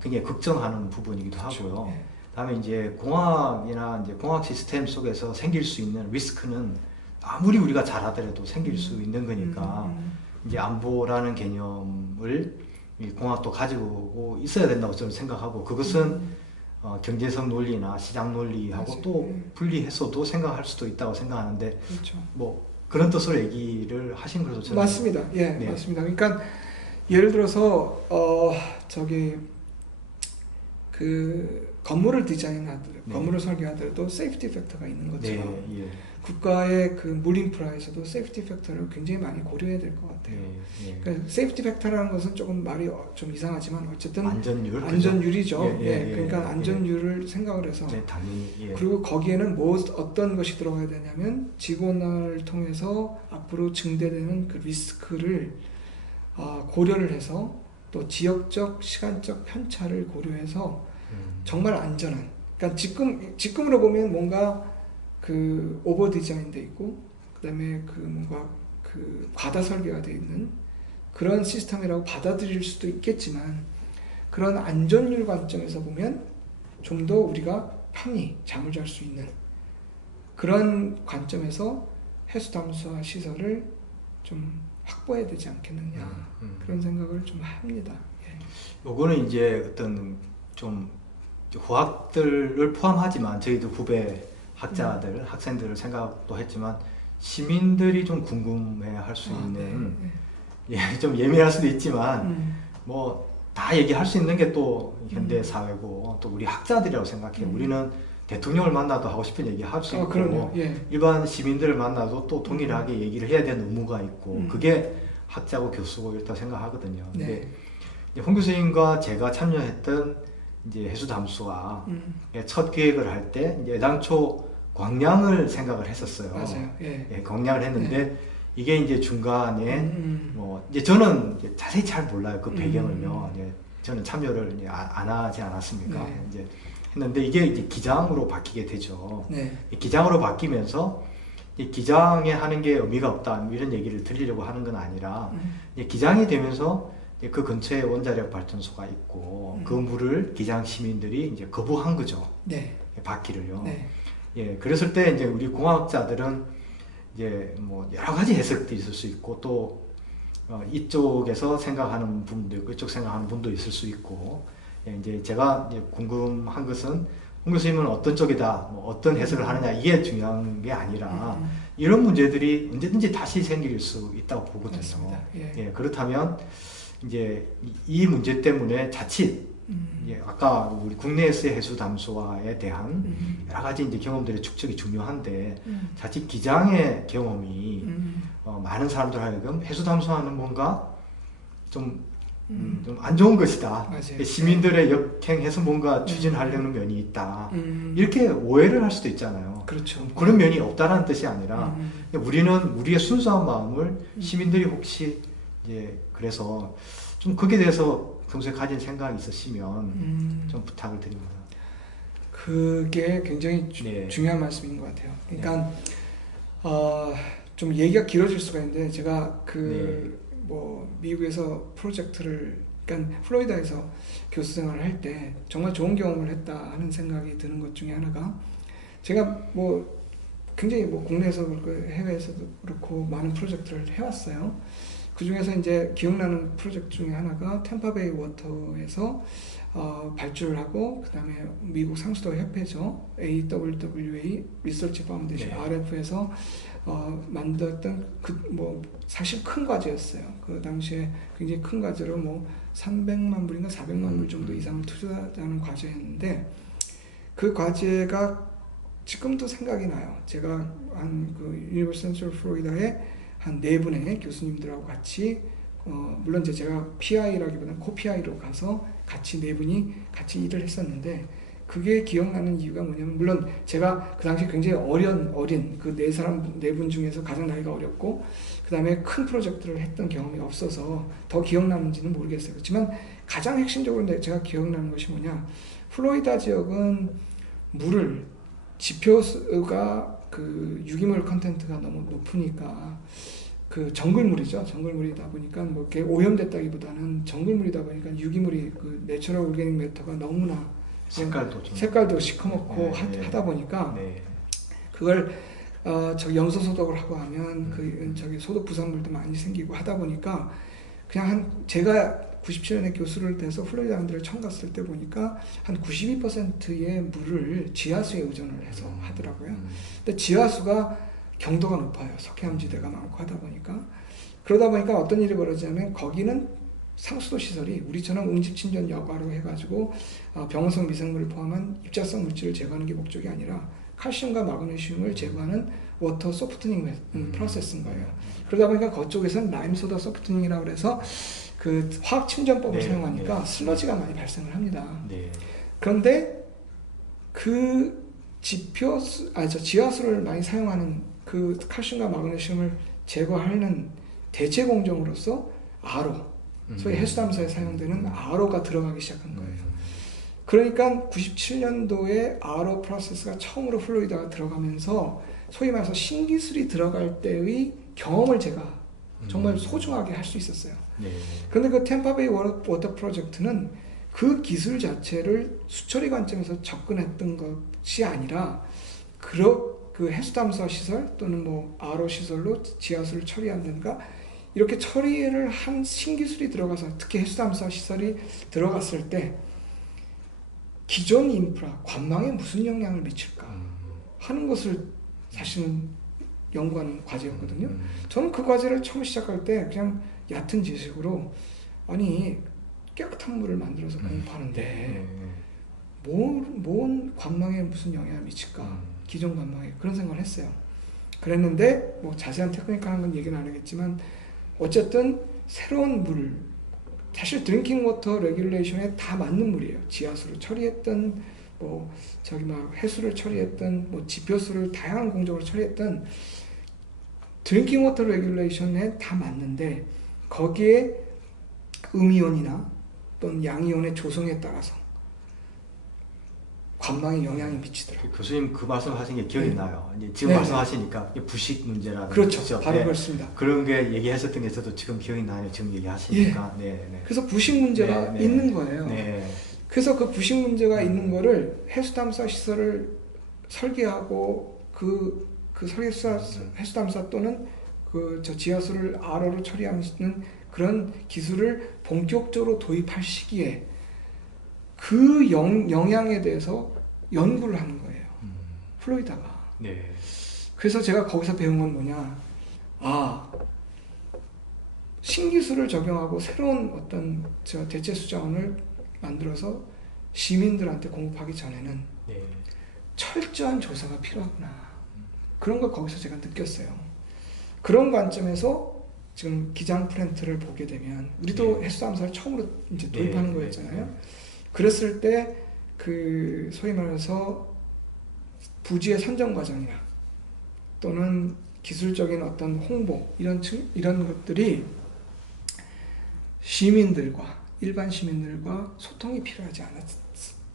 굉장히 걱정하는 부분이기도 하고요. 다음에 이제 공학이나 이제 공학 시스템 속에서 생길 수 있는 리스크는 아무리 우리가 잘하더라도 생길 수 있는 거니까 이제 안보라는 개념을 공학도 가지고 있어야 된다고 저는 생각하고 그것은 경제성 논리나 시장 논리하고 맞아요. 또 분리해서도 생각할 수도 있다고 생각하는데 그렇죠. 뭐 그런 뜻으로 얘기를 하신 거죠. 저는. 맞습니다. 맞습니다. 그러니까 예를 들어서 그 건물을 디자인하더라도 건물을 설계하더라도 세이프티 팩터가 있는 것처럼 국가의 그 물 인프라에서도 세이프티 팩터를 굉장히 많이 고려해야 될 것 같아요. 그러니까 세이프티 팩터라는 것은 조금 말이 좀 이상하지만 어쨌든 안전율이죠. 그러니까 안전율을 생각을 해서 당연히, 그리고 거기에는 어떤 것이 들어가야 되냐면 지구온난화를 통해서 앞으로 증대되는 그 리스크를 고려를 해서 또 지역적 시간적 편차를 고려해서 정말 안전한 그러니까 지금으로 보면 뭔가 그 오버 디자인돼 있고 그다음에 그 뭔가 그 과다 설계가 되어 있는 그런 시스템이라고 받아들일 수도 있겠지만 그런 안전율 관점에서 보면 좀 더 우리가 편히 잠을 잘 수 있는 그런 관점에서 해수 담수화 시설을 좀 확보해야 되지 않겠느냐 그런 생각을 좀 합니다. 요거는 이제 어떤 좀 후학들을 포함하지만 저희도 후배 학자들, 학생들을 생각도 했지만 시민들이 좀 궁금해할 수 있는 좀 예민할 수도 있지만 뭐 다 얘기할 수 있는 게 또 현대 사회고 또 우리 학자들이라고 생각해요. 우리는 대통령을 만나도 하고 싶은 얘기 할 수 있고 일반 시민들을 만나도 또 동일하게 얘기를 해야 되는 의무가 있고 그게 학자고 교수고 이렇다고 생각하거든요. 근데 홍 교수님과 제가 참여했던 이제 해수 담수화 첫 계획을 할 때 이제 애당초 광량을 생각을 했었어요. 맞아요. 광량을 했는데 이게 이제 중간에 뭐 이제 저는 이제 자세히 잘 몰라요. 그 배경을요. 저는 참여를 이제 안 하지 않았습니까? 이제 했는데 이게 이제 기장으로 바뀌게 되죠. 기장으로 바뀌면서 이 기장에 하는 게 의미가 없다 이런 얘기를 드리려고 하는 건 아니라 기장이 되면서 그 근처에 원자력 발전소가 있고 그 물을 기장 시민들이 이제 거부한 거죠. 네. 받기를요. 네. 예, 그랬을 때 이제 우리 공학자들은 이제 뭐 여러 가지 해석도 있을 수 있고 또 이쪽에서 생각하는 분도 있고 이쪽 생각하는 분도 있을 수 있고, 예, 이제 제가 이제 궁금한 것은 홍 교수님은 어떤 쪽이다, 뭐 어떤 해석을 하느냐 이게 중요한 게 아니라 이런 문제들이 언제든지 다시 생길 수 있다고 보거든요. 예. 예, 그렇다면 이제 이 문제 때문에 자칫 예, 아까 우리 국내에서의 해수 담수화에 대한 여러 가지 이제 경험들의 축적이 중요한데 자칫 기장의 경험이 많은 사람들 하여금 해수 담수화는 뭔가 좀 안 좋은 것이다. 맞아요. 시민들의 역행해서 뭔가 추진하려는 면이 있다. 이렇게 오해를 할 수도 있잖아요. 그렇죠. 그런 면이 없다라는 뜻이 아니라 우리는 우리의 순수한 마음을 시민들이 혹시 이제 그래서 좀 거기에 대해서 평소에 가진 생각이 있으시면 좀 부탁을 드립니다. 그게 굉장히 네. 중요한 말씀인 것 같아요. 그러니까 좀 얘기가 길어질 수가 있는데 제가 뭐 미국에서 프로젝트를, 그러니까 플로리다에서 교수 생활을 할 때 정말 좋은 경험을 했다 하는 생각이 드는 것 중에 하나가, 제가 뭐 굉장히 뭐 국내에서도 그렇고 해외에서도 그렇고 많은 프로젝트를 해왔어요. 그 중에서 이제 기억나는 프로젝트 중에 하나가 템파베이 워터에서 발주를 하고, 그 다음에 미국 상수도 협회죠, AWWA 리서치 파운데이션, RF에서 만들었던 뭐 사실 큰 과제였어요. 그 당시에 굉장히 큰 과제로 뭐 300만 불인가 400만 불 정도 이상을 투자하는 과제였는데, 그 과제가 지금도 생각이 나요. 제가 한 그 유니버시티 센트럴 플로리다에 한 4분의 교수님들하고 같이 물론 이제 제가 PI라기보다는 co-PI로 가서 같이 4분이 같이 일을 했었는데, 그게 기억나는 이유가 뭐냐면, 물론 제가 그 당시 굉장히 어린 그 4분 중에서 가장 나이가 어렸고 그 다음에 큰 프로젝트를 했던 경험이 없어서 더 기억나는지는 모르겠어요. 그렇지만 가장 핵심적으로 제가 기억나는 것이 뭐냐, 플로리다 지역은 물을 지표수가 그 유기물 컨텐트가 너무 높으니까, 그 정글물이죠. 정글물이다 보니까 뭐 이렇게 오염됐다기보다는 정글물이다 보니까 유기물이 그 내추럴 오르게닉 매터가 너무나 색깔도 시커멓고 하다 보니까 그걸 저기 염소 소독을 하고 하면 그 저기 소독 부산물도 많이 생기고 하다 보니까 그냥 제가 97년에 교수를 돼서 플로리다 원들을 처음 갔을 때 보니까 한 92%의 물을 지하수에 의존을 해서 하더라고요. 근데 지하수가 경도가 높아요. 석회암지대가 많고 하다 보니까. 그러다 보니까 어떤 일이 벌어지냐면, 거기는 상수도 시설이 우리처럼 응집침전 여과로 해가지고 병원성 미생물을 포함한 입자성 물질을 제거하는 게 목적이 아니라 칼슘과 마그네슘을 제거하는 워터 소프트닝 프로세스인 거예요. 그러다 보니까 그쪽에서는 라임소다 소프트닝이라고 해서 그 화학 침전법을 사용하니까 슬러지가 많이 발생을 합니다. 그런데 그 지하수를 많이 사용하는 그 칼슘과 마그네슘을 제거하는 대체 공정으로서 RO, 소위 해수담수에 사용되는 RO가 들어가기 시작한 거예요. 그러니까 97년도에 RO 프로세스가 처음으로 플로리다가 들어가면서 소위 말해서 신기술이 들어갈 때의 경험을 제가 정말 소중하게 할 수 있었어요. 그런데 그 템파베이 워터 프로젝트는 그 기술 자체를 수처리 관점에서 접근했던 것이 아니라 그 해수담수화 시설 또는 뭐 RO 시설로 지하수를 처리한다든가 이렇게 처리를 한 신기술이 들어가서, 특히 해수담수화 시설이 들어갔을 때 기존 인프라, 관망에 무슨 영향을 미칠까 하는 것을 사실은 연구하는 과제였거든요. 저는 그 과제를 처음 시작할 때 그냥 얕은 지식으로, 아니 깨끗한 물을 만들어서 공급하는데 뭔 관망에 무슨 영향을 미칠까, 기존 관망에, 그런 생각을 했어요. 그랬는데 뭐 자세한 테크니컬한 건 얘기는 안 하겠지만, 어쨌든 새로운 물, 사실 드링킹 워터 레귤레이션에 다 맞는 물이에요. 지하수를 처리했던 뭐 저기 막 해수를 처리했던 뭐 지표수를 다양한 공정으로 처리했던 드링킹 워터 레귤레이션에 다 맞는데, 거기에 음이온이나 또는 양이온의 조성에 따라서 관망에 영향이 미치더라고요. 교수님 그 말씀하신 게 기억이 네. 나요. 이제 지금 네. 말씀하시니까 부식 문제라는 그렇죠. 거죠. 바로 네. 그렇습니다. 그런 게 얘기하셨던 게 저도 지금 기억이 나요. 지금 얘기하시니까. 네, 네. 그래서 부식 문제가 네, 네. 있는 거예요. 네. 그래서 그 부식 문제가 있는 거를 해수담사 시설을 설계하고 그 해수담사 또는 그 저 지하수를 RO로 처리하는 그런 기술을 본격적으로 도입할 시기에 그 영향에 대해서 연구를 하는 거예요. 플로리다가. 네. 그래서 제가 거기서 배운 건 뭐냐. 신기술을 적용하고 새로운 어떤 저 대체 수자원을 만들어서 시민들한테 공급하기 전에는 네. 철저한 조사가 필요하구나. 그런 걸 거기서 제가 느꼈어요. 그런 관점에서 지금 기장 플랜트를 보게 되면 우리도 해수담사를 처음으로 이제 도입하는 거였잖아요. 그랬을 때 그 소위 말해서 부지의 선정 과정이나 또는 기술적인 어떤 홍보 이런 것들이 시민들과 일반 시민들과 소통이 필요하지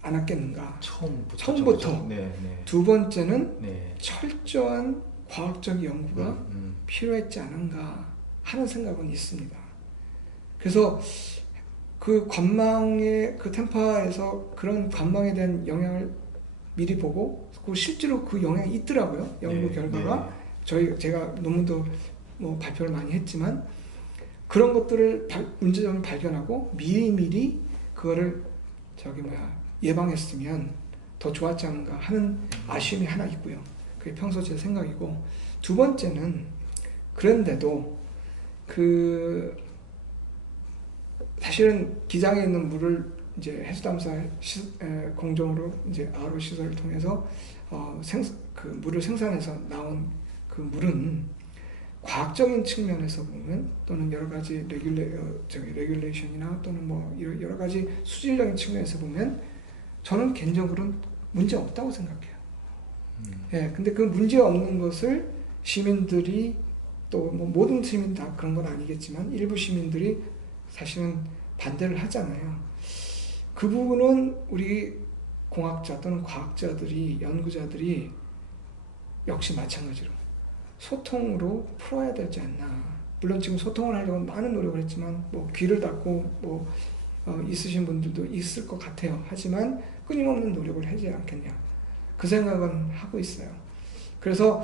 않았겠는가. 처음부터. 네, 네. 두 번째는 네. 철저한 과학적 연구가 필요했지 않은가 하는 생각은 있습니다. 그래서 그 관망의 그 템파에서 그런 관망에 대한 영향을 미리 보고 실제로 그 영향이 있더라고요. 연구 네, 결과가 네. 제가 논문도 뭐 발표를 많이 했지만 그런 것들을 문제점을 발견하고 미리 그거를 예방했으면 더 좋았지 않은가 하는 아쉬움이 하나 있고요. 그게 평소 제 생각이고, 두 번째는 그런데도 사실은 기장에 있는 물을 이제 해수담사 공정으로 이제 RO 시설을 통해서 그 물을 생산해서 나온 그 물은 과학적인 측면에서 보면 또는 여러 가지 레귤레이션이나 또는 뭐 여러 가지 수질적인 측면에서 보면 저는 개인적으로는 문제 없다고 생각해요. 예, 근데 그 문제 없는 것을 시민들이 또 뭐 모든 시민 다 그런 건 아니겠지만 일부 시민들이 사실은 반대를 하잖아요. 그 부분은 우리 공학자 또는 과학자들이 연구자들이 역시 마찬가지로 소통으로 풀어야 되지 않나. 물론 지금 소통을 하려고 많은 노력을 했지만 뭐 귀를 닫고 뭐 있으신 분들도 있을 것 같아요. 하지만 끊임없는 노력을 하지 않겠냐. 그 생각은 하고 있어요. 그래서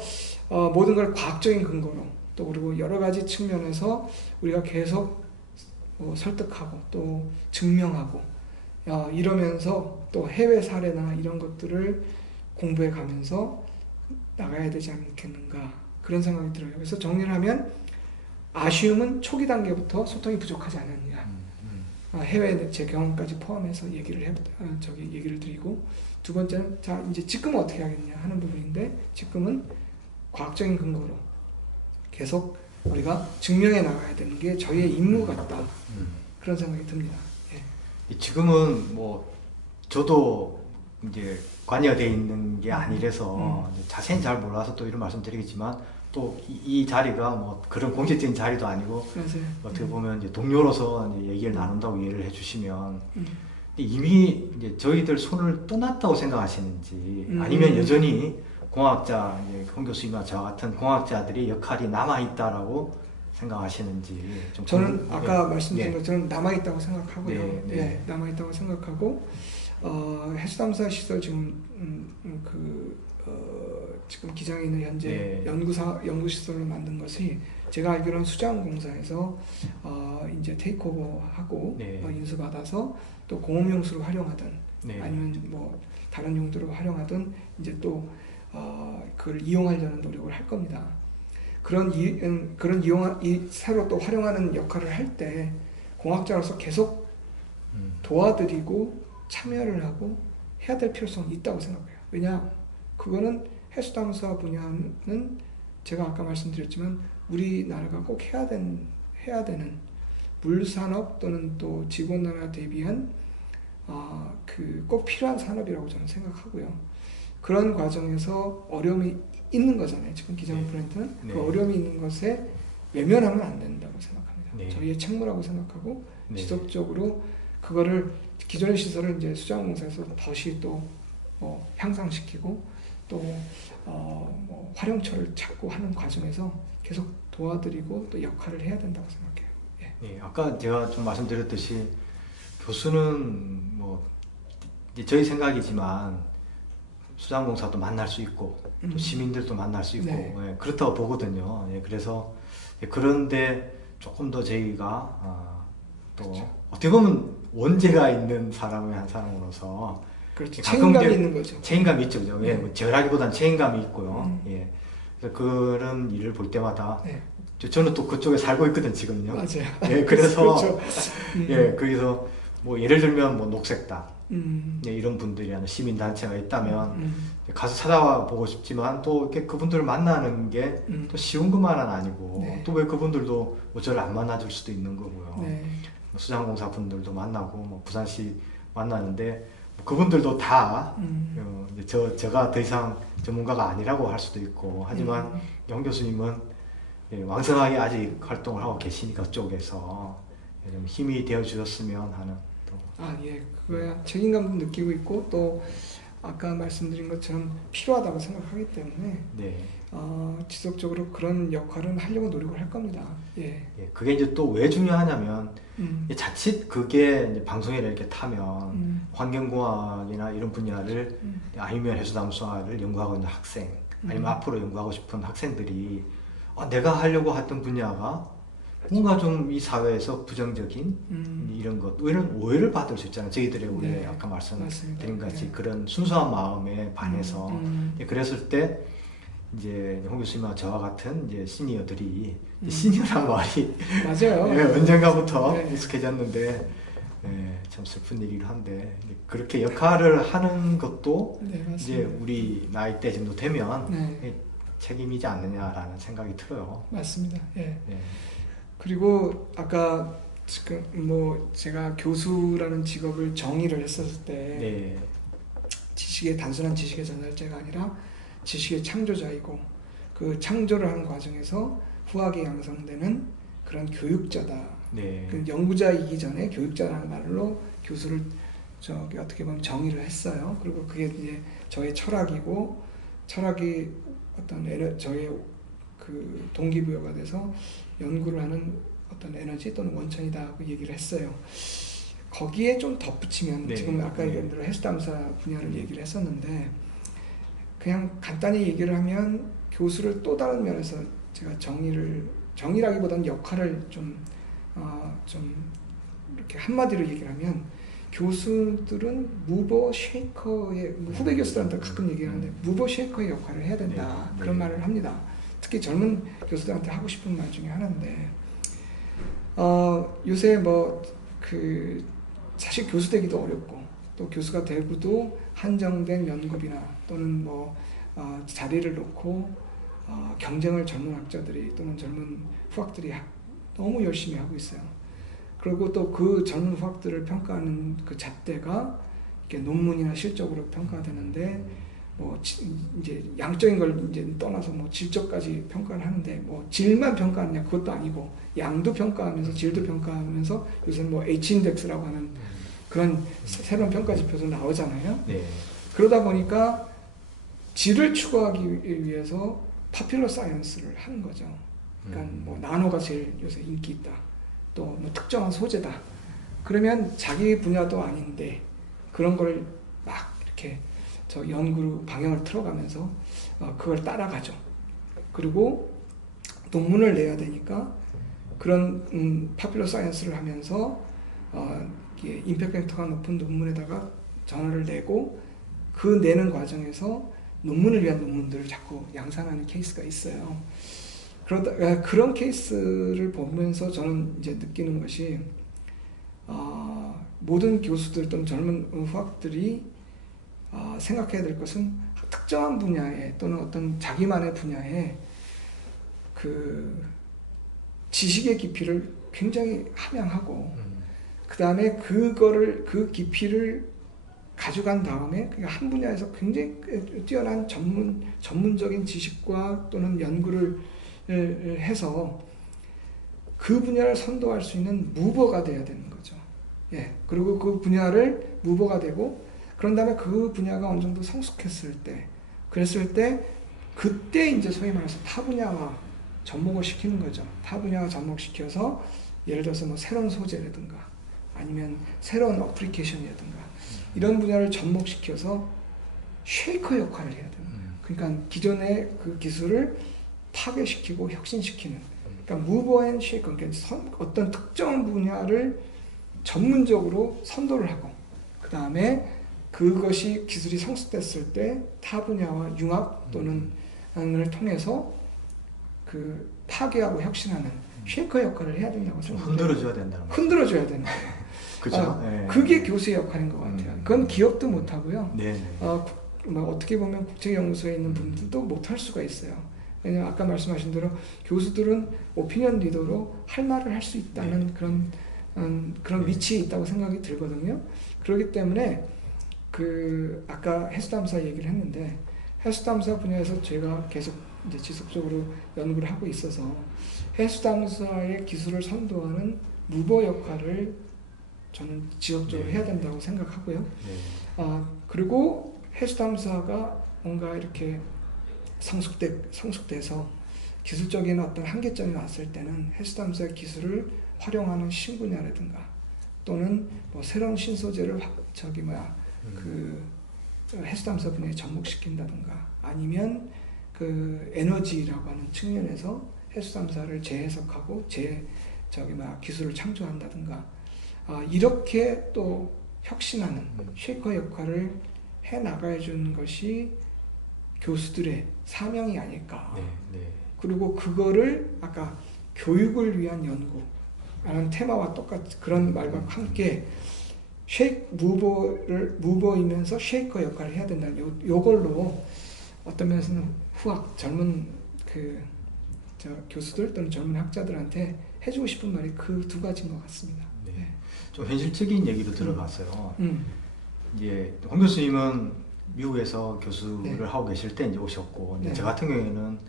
모든 걸 과학적인 근거로 또 그리고 여러 가지 측면에서 우리가 계속 설득하고 또 증명하고 이러면서 또 해외 사례나 이런 것들을 공부해 가면서 나가야 되지 않겠는가 그런 생각이 들어요. 그래서 정리를 하면 아쉬움은 초기 단계부터 소통이 부족하지 않았느냐. 해외 제 경험까지 포함해서 얘기를 드리고, 두 번째는 자 이제 지금은 어떻게 하겠냐 하는 부분인데, 지금은 과학적인 근거로 계속 우리가 증명해 나가야 되는 게 저희의 임무 같다. 그런 생각이 듭니다. 예. 지금은 뭐 저도 이제 관여되어 있는 게 아니라서 자세히 잘 몰라서 또 이런 말씀 드리겠지만, 또 이 자리가 뭐 그런 공식적인 자리도 아니고 맞아요. 어떻게 보면 이제 동료로서 이제 얘기를 나눈다고 이해를 해주시면 이미 이제 저희들 손을 떠났다고 생각하시는지 아니면 여전히 공학자 홍 교수님과 저와 같은 공학자들의 역할이 남아 있다라고 생각하시는지 좀 저는 아까 말씀드린 것처럼 남아 있다고 생각하고요. 네, 네. 남아 있다고 생각하고 해수담사 시설 지금 지금 기장에 있는 현재 연구 시설로 만든 것이 제가 알기로는 수자원공사에서 이제 테이크오버하고 인수받아서 또 공업용수로 활용하든 아니면 뭐 다른 용도로 활용하든 이제 또 그걸 이용하려는 노력을 할 겁니다. 그런 새로 또 활용하는 역할을 할 때 공학자로서 계속 도와드리고 참여를 하고 해야 될 필요성이 있다고 생각해요. 왜냐, 그거는 해수담사 분야는 제가 아까 말씀드렸지만 우리나라가 꼭 해야 되는 물산업 또는 또 지구온난화 대비한 꼭 필요한 산업이라고 저는 생각하고요. 그런 과정에서 어려움이 있는 거잖아요. 지금 기장 플랜트는 그 어려움이 있는 것에 외면하면 안 된다고 생각합니다. 저희의 책무라고 생각하고 지속적으로 그거를 기존의 시설을 이제 수자원공사에서 다시 또 향상시키고 또 뭐 활용처를 찾고 하는 과정에서 계속 도와드리고 또 역할을 해야 된다고 생각해요. 예. 예, 아까 제가 좀 말씀드렸듯이 교수는 뭐 이제 저희 생각이지만 수장봉사도 만날 수 있고 또 시민들도 만날 수 있고 네. 예, 그렇다고 보거든요. 예, 그래서 그런데 조금 더 저희가 또 그렇죠. 어떻게 보면 원죄가 있는 사람의 한 사람으로서 그렇죠. 가끔 책임감이 있는 거죠. 책임감이 있죠. 그죠? 예, 네. 뭐 저라기보다는 책임감이 있고요. 예. 그래서 그런 일을 볼 때마다 네. 저는 또 그쪽에 살고 있거든 지금요. 맞아요. 예, 그래서 그렇죠. 예, 그래서 뭐 예를 들면 뭐 녹색당 예, 음. 이런 분들이 하는 시민 단체가 있다면 가서 찾아와 보고 싶지만 또 이렇게 그분들을 만나는 게 또 쉬운 것만은 아니고 네. 또 왜 그분들도 뭐 저를 안 만나줄 수도 있는 거고요. 네. 뭐 수장공사 분들도 만나고 뭐 부산시 만나는데 뭐 그분들도 다 이제 제가 더 이상 전문가가 아니라고 할 수도 있고 하지만 영 교수님은 예, 왕성하게 아직 활동을 하고 계시니까 그쪽에서 예, 좀 힘이 되어 주셨으면 하는 또 예, 그거야 책임감도 느끼고 있고 또 아까 말씀드린 것처럼 필요하다고 생각하기 때문에 네. 지속적으로 그런 역할은 하려고 노력을 할 겁니다. 예. 예, 그게 이제 또 왜 중요하냐면 음. 자칫 그게 이제 방송에 이렇게 타면 환경공학이나 이런 분야를 아니면 해수담수화를 연구하고 있는 학생 아니면 앞으로 연구하고 싶은 학생들이 내가 하려고 했던 분야가 뭔가 좀 이 사회에서 부정적인 이런 것 이런 오해를 받을 수 있잖아요. 저희들의 오해 네. 아까 말씀드린 맞습니다. 같이 네. 그런 순수한 마음에 반해서 예, 그랬을 때 이제 홍 교수님과 저와 같은 이제 시니어들이 시니어란 말이 맞아요. 예, 언젠가부터 네. 익숙해졌는데 예, 참 슬픈 일이긴 한데 그렇게 역할을 하는 것도 네, 맞습니다. 이제 우리 나이 때 정도 되면 네. 예, 책임이지 않느냐라는 생각이 들어요. 맞습니다. 예. 예. 그리고 아까 지금 뭐 제가 교수라는 직업을 정의를 했었을 때 네. 단순한 지식의 전달자가 아니라 지식의 창조자이고 그 창조를 하는 과정에서 후하게 양성되는 그런 교육자다. 네. 그 연구자이기 전에 교육자라는 말로 교수를 어떻게 보면 정의를 했어요. 그리고 그게 이제 저의 철학이고 철학이 저의 그 동기부여가 돼서 연구를 하는 어떤 에너지 또는 원천이다고 얘기를 했어요. 거기에 좀 덧붙이면 네. 지금 아까 얘기한 대로 해수담사 분야를 얘기를 했었는데 그냥 간단히 얘기를 하면 교수를 또 다른 면에서 제가 정의라기보다는 역할을 좀 이렇게 한마디로 얘기를 하면 교수들은 무버 쉐이커의 후배 교수들한테 가끔 얘기를 하는데 무버 쉐이커의 역할을 해야 된다. 네. 그런 말을 합니다. 특히 젊은 교수들한테 하고 싶은 말 중에 하나인데 요새 사실 교수 되기도 어렵고 또 교수가 되고도 한정된 연급이나 또는 자리를 놓고 경쟁을 젊은 학자들이 또는 젊은 후학들이 너무 열심히 하고 있어요. 그리고 또 그 젊은 후학들을 평가하는 그 잣대가 이렇게 논문이나 실적으로 평가되는데 이제 양적인 걸 이제 떠나서 질적까지 평가를 하는데 질만 평가하느냐 그것도 아니고 양도 평가하면서 질도 평가하면서 요새는 H-인덱스라고 하는 그런 새로운 평가 지표도 나오잖아요. 네. 그러다 보니까 질을 추구하기 위해서 파퓰러 사이언스를 하는 거죠. 그러니까 나노가 제일 요새 인기 있다. 또 특정한 소재다. 그러면 자기 분야도 아닌데 그런 걸 막 이렇게 연구 방향을 틀어가면서 그걸 따라가죠. 그리고 논문을 내야 되니까 그런 파퓰러 사이언스를 하면서 임팩트 팩터가 높은 논문에다가 전화를 내고 그 내는 과정에서 논문을 위한 논문들을 자꾸 양산하는 케이스가 있어요. 그런 케이스를 보면서 저는 이제 느끼는 것이 모든 교수들 또는 젊은 후학들이 생각해야 될 것은 특정한 분야에 또는 어떤 자기만의 분야에 그 지식의 깊이를 굉장히 함양하고 그 다음에 그 깊이를 가져간 다음에 한 분야에서 굉장히 뛰어난 전문적인 지식과 또는 연구를 해서 그 분야를 선도할 수 있는 무버가 돼야 되는 거죠. 예. 그리고 그 분야를 무버가 되고 그런 다음에 그 분야가 어느 정도 성숙했을 때, 그랬을 때 그때 이제 소위 말해서 타 분야와 접목을 시키는 거죠. 타 분야와 접목시켜서 예를 들어서 뭐 새로운 소재라든가 아니면 새로운 어플리케이션이라든가 이런 분야를 접목시켜서 쉐이커 역할을 해야 돼요. 그러니까 기존의 그 기술을 파괴시키고 혁신시키는, 그러니까 무버 앤 쉐이커, 그러니까 어떤 특정 분야를 전문적으로 선도를 하고 그 다음에 그것이 기술이 성숙됐을 때 타 분야와 융합 또는 을 통해서 그 파괴하고 혁신하는 쉐이커 역할을 해야 된다고 생각해요. 흔들어줘야 된다는 거죠. 흔들어줘야 되는 거예요. 그죠? 그게 교수의 역할인 것 같아요. 그건 기업도 못하고요. 네. 뭐 어떻게 보면 국제연구소에 있는 분들도 못할 수가 있어요. 왜냐면 아까 말씀하신 대로 교수들은 오피니언 리더로 할 말을 할 수 있다는 그런 위치에 있다고 생각이 들거든요. 그렇기 때문에 그 아까 해수담사 얘기를 했는데 해수담사 분야에서 제가 계속 이제 지속적으로 연구를 하고 있어서 해수담사의 기술을 선도하는 무버 역할을 저는 지속적으로 해야 된다고 생각하고요. 그리고 해수담사가 뭔가 이렇게 성숙돼서 기술적인 어떤 한계점이 왔을 때는 해수담사의 기술을 활용하는 신분야라든가 또는 뭐 새로운 신소재를 그 해수담사 분야에 접목시킨다든가 아니면 그 에너지라고 하는 측면에서 해수담사를 재해석하고 기술을 창조한다든가 이렇게 또 혁신하는 쉐이커 역할을 해 나가야 주는 것이 교수들의 사명이 아닐까. 그리고 그거를 아까 교육을 위한 연구라는 테마와 똑같이 그런 말과 함께 무버이면서 쉐이커 역할을 해야 된다는 요걸로 어떤 면에서는 젊은 교수들 또는 젊은 학자들한테 해주고 싶은 말이 그 두 가지인 것 같습니다. 네. 좀 현실적인 얘기도 들어봤어요. 이제 홍 교수님은 미국에서 교수를 하고 계실 때 이제 오셨고, 저 같은 경우에는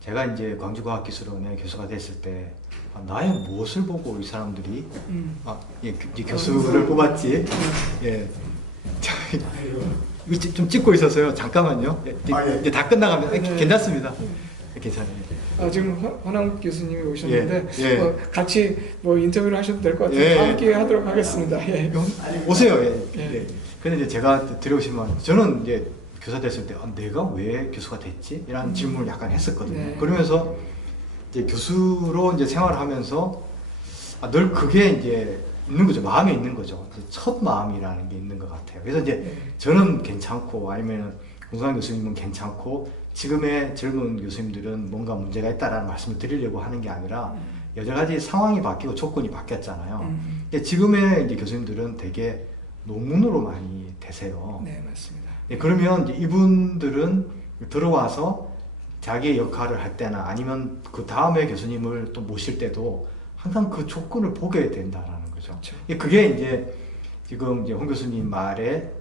제가 이제 광주과학기술원의 교수가 됐을 때 나의 무엇을 보고 이 사람들이 이제 교수를 뽑았지. 이거 좀 찍고 있어서요. 잠깐만요. 이제 다 끝나가면 괜찮습니다. 괜찮아요. 지금 허남 교수님이 오셨는데 같이 뭐 인터뷰를 하셔도 될 것 같아요. 다음 기회에 하도록 하겠습니다. 오세요. 근데 이제 제가 들어오시면 저는 이제 교사 됐을 때 내가 왜 교수가 됐지? 이런 질문을 약간 했었거든요. 그러면서 이제 교수로 이제 생활을 하면서 늘 그게 이제 있는 거죠. 마음에 있는 거죠. 첫 마음이라는 게 있는 것 같아요. 그래서 이제 저는 괜찮고 아니면 공상 교수님은 괜찮고 지금의 젊은 교수님들은 뭔가 문제가 있다라는 말씀을 드리려고 하는 게 아니라 여러 가지 상황이 바뀌고 조건이 바뀌었잖아요. 지금의 이제 교수님들은 되게 논문으로 많이 되세요. 네, 맞습니다. 그러면 이제 이분들은 들어와서 자기의 역할을 할 때나 아니면 그 다음에 교수님을 또 모실 때도 항상 그 조건을 보게 된다라는 거죠. 그렇죠. 그게 이제 지금 이제 홍 교수님 말에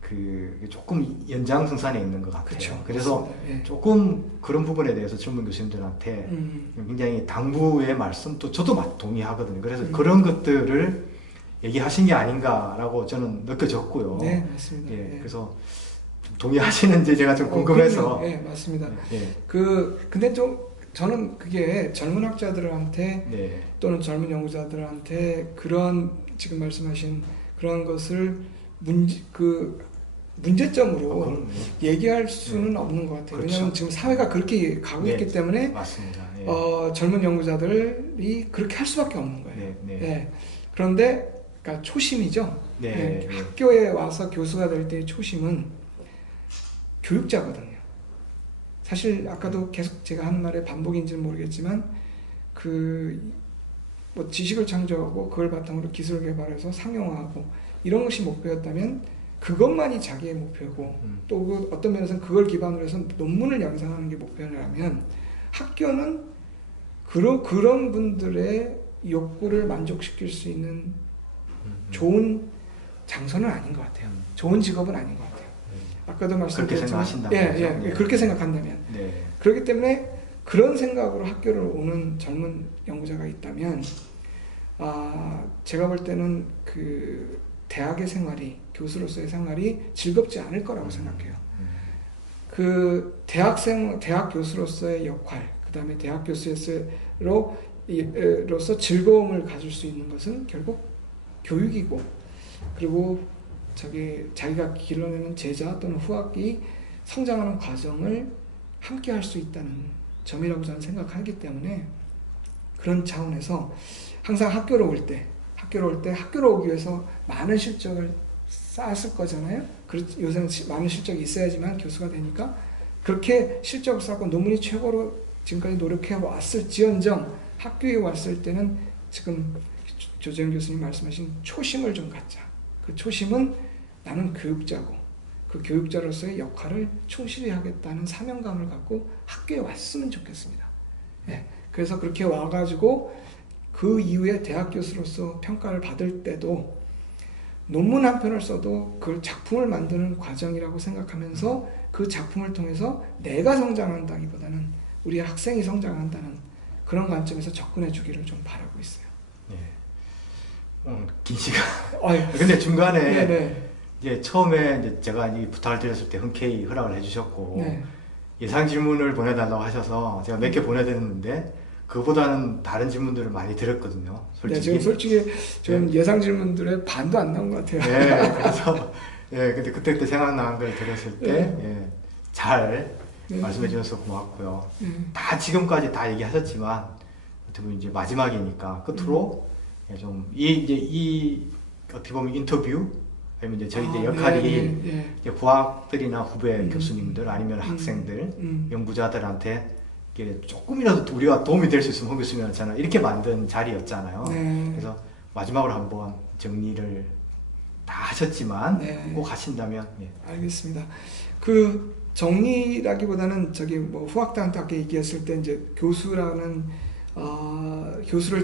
그 조금 연장선상에 있는 것 같아요. 그렇죠. 그래서 조금 그런 부분에 대해서 젊은 교수님들한테 굉장히 당부의 말씀, 또 저도 동의하거든요. 그래서 그런 것들을 얘기하신 게 아닌가라고 저는 느껴졌고요. 네, 맞습니다. 그래서 좀 동의하시는지 제가 좀 궁금해서. 네, 맞습니다. 근데 저는 그게 젊은 학자들한테 또는 젊은 연구자들한테 그런 지금 말씀하신 그런 것을 문제점으로 얘기할 수는 없는 것 같아요. 그렇죠. 왜냐하면 지금 사회가 그렇게 가고 있기 때문에 맞습니다. 젊은 연구자들이 그렇게 할 수밖에 없는 거예요. 그런데 그러니까 초심이죠. 학교에 와서 교수가 될 때의 초심은 교육자거든요. 사실 아까도 계속 제가 하는 말의 반복인지는 모르겠지만 뭐 지식을 창조하고 그걸 바탕으로 기술을 개발해서 상용화하고 이런 것이 목표였다면 그것만이 자기의 목표고 또 어떤 면에서는 그걸 기반으로 해서 논문을 양성하는 게 목표라면 학교는 그런 분들의 욕구를 만족시킬 수 있는 좋은 장소는 아닌 것 같아요. 좋은 직업은 아닌 것 같아요. 아까도 말씀드렸지만 그렇게 생각한다면 그렇기 때문에 그런 생각으로 학교를 오는 젊은 연구자가 있다면 제가 볼 때는 대학의 생활이, 교수로서의 생활이 즐겁지 않을 거라고 생각해요. 그 대학 교수로서의 역할, 그 다음에 대학 교수로서 즐거움을 가질 수 있는 것은 결국 교육이고, 그리고 자기가 길러내는 제자 또는 후학이 성장하는 과정을 함께 할 수 있다는 점이라고 저는 생각하기 때문에, 그런 차원에서 항상 학교로 올 때 학교로 오기 위해서 많은 실적을 쌓았을 거잖아요. 요새는 많은 실적이 있어야지만 교수가 되니까, 그렇게 실적을 쌓고 논문이 최고로 지금까지 노력해 왔을지언정 학교에 왔을 때는 지금 조재현 교수님 말씀하신 초심을 좀 갖자. 그 초심은 나는 교육자고 그 교육자로서의 역할을 충실히 하겠다는 사명감을 갖고 학교에 왔으면 좋겠습니다. 예, 그래서 그렇게 와가지고 그 이후에 대학 교수로서 평가를 받을 때도 논문 한 편을 써도 그걸 작품을 만드는 과정이라고 생각하면서 그 작품을 통해서 내가 성장한다기보다는 우리 학생이 성장한다는 그런 관점에서 접근해 주기를 좀 바라고 있어요. 네. 긴 시간. 근데 중간에 네네. 이제 처음에 이제 제가 이 부탁을 드렸을 때 흔쾌히 허락을 해주셨고, 네. 예상 질문을 보내달라고 하셔서 제가 몇 개 보내드렸는데 그보다는 다른 질문들을 많이 드렸거든요. 솔직히. 네, 지금 솔직히 좀 예상 질문들의 반도 안 나온 것 같아요. 네, 그래서 근데 그때 생각난 걸 드렸을 때 잘 말씀해 주셔서 고맙고요. 다 지금까지 다 얘기하셨지만 어떻게 보면 이제 마지막이니까 끝으로 좀 이 어떻게 보면 인터뷰 아니면 이제 저희 이제 역할이 이제 부학들이나 후배 교수님들 아니면 학생들 연구자들한테 이게 조금이라도 우리가 도움이 될 수 있으면 홍 교수님은 저는 이렇게 만든 자리였잖아요. 그래서 마지막으로 한번 정리를 다 하셨지만 꼭 하신다면. 알겠습니다. 그 정리라기보다는 뭐 후학들한테 아까 얘기했을 때 이제 교수를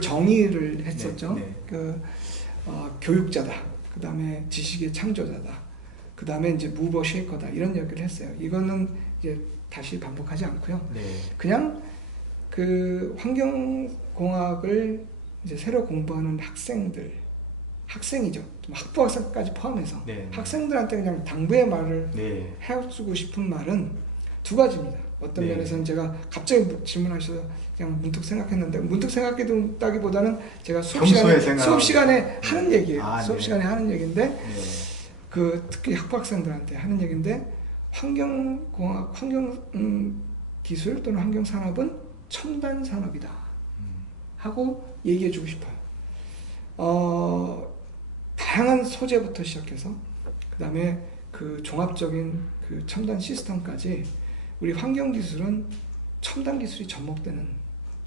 정의를 했었죠. 교육자다. 그 다음에 지식의 창조자다. 그 다음에 이제 무버 쉐이커다. 이런 얘기를 했어요. 이거는 이제 다시 반복하지 않고요. 그냥 그 환경공학을 이제 새로 공부하는 학생이죠. 학부 학생까지 포함해서 학생들한테 그냥 당부의 말을 해주고 싶은 말은 두 가지입니다. 어떤 면에서는 제가 갑자기 질문하셔서 그냥 문득 생각했는데, 문득 생각했다기보다는 제가 수업 시간에 하는 얘기예요. 수업 시간에 하는 얘기인데, 그 특히 학부 학생들한테 하는 얘기인데, 환경공학, 환경기술 또는 환경산업은 첨단 산업이다 하고 얘기해주고 싶어요. 다양한 소재부터 시작해서 그 다음에 그 종합적인 그 첨단 시스템까지 우리 환경기술은 첨단 기술이 접목되는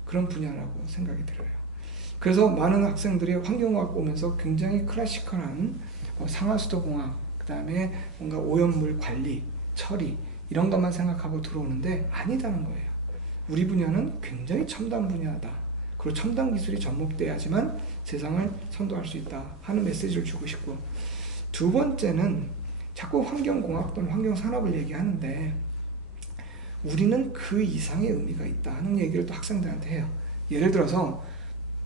그런 분야라고 생각이 들어요. 그래서 많은 학생들이 환경공학 오면서 굉장히 클래시컬한 상하수도공학, 그 다음에 뭔가 오염물 관리, 처리 이런 것만 생각하고 들어오는데 아니다는 거예요. 우리 분야는 굉장히 첨단 분야다. 그리고 첨단 기술이 접목돼야지만 세상을 선도할 수 있다 하는 메시지를 주고 싶고, 두 번째는 자꾸 환경공학 또는 환경산업을 얘기하는데 우리는 그 이상의 의미가 있다 하는 얘기를 또 학생들한테 해요. 예를 들어서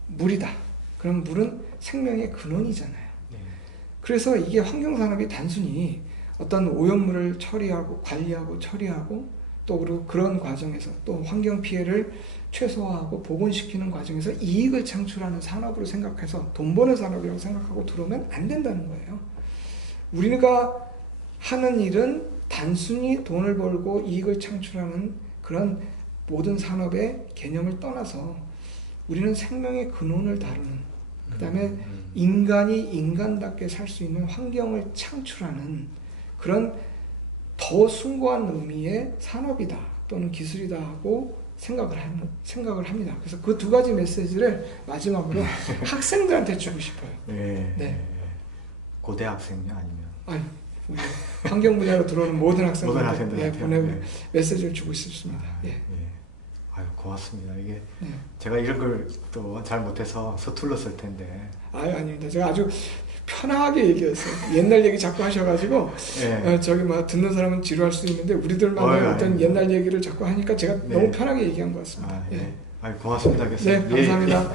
물이다. 그럼 물은 생명의 근원이잖아요. 그래서 이게 환경산업이 단순히 어떤 오염물을 처리하고 관리하고 처리하고 또 그리고 그런 과정에서 또 환경 피해를 최소화하고 복원시키는 과정에서 이익을 창출하는 산업으로 생각해서 돈 버는 산업이라고 생각하고 들어오면 안 된다는 거예요. 우리가 하는 일은 단순히 돈을 벌고 이익을 창출하는 그런 모든 산업의 개념을 떠나서 우리는 생명의 근원을 다루는, 그 다음에 인간이 인간답게 살 수 있는 환경을 창출하는 그런 더 숭고한 의미의 산업이다 또는 기술이다 하고 생각을 합니다. 그래서 그 두 가지 메시지를 마지막으로 학생들한테 주고 싶어요. 고대학생이 아니면 우리 환경 분야로 들어오는 모든 학생들한테 보내고 메시지를 주고 싶습니다. 아유, 고맙습니다. 이게 제가 이런 걸 또 잘 못해서 서툴렀을 텐데. 아닙니다. 제가 아주 편하게 얘기했어요. 옛날 얘기 자꾸 하셔가지고 저기 듣는 사람은 지루할 수 있는데 우리들만의 어떤 옛날 얘기를 자꾸 하니까 제가 너무 편하게 얘기한 것 같습니다. 고맙습니다. 교수님. 감사합니다.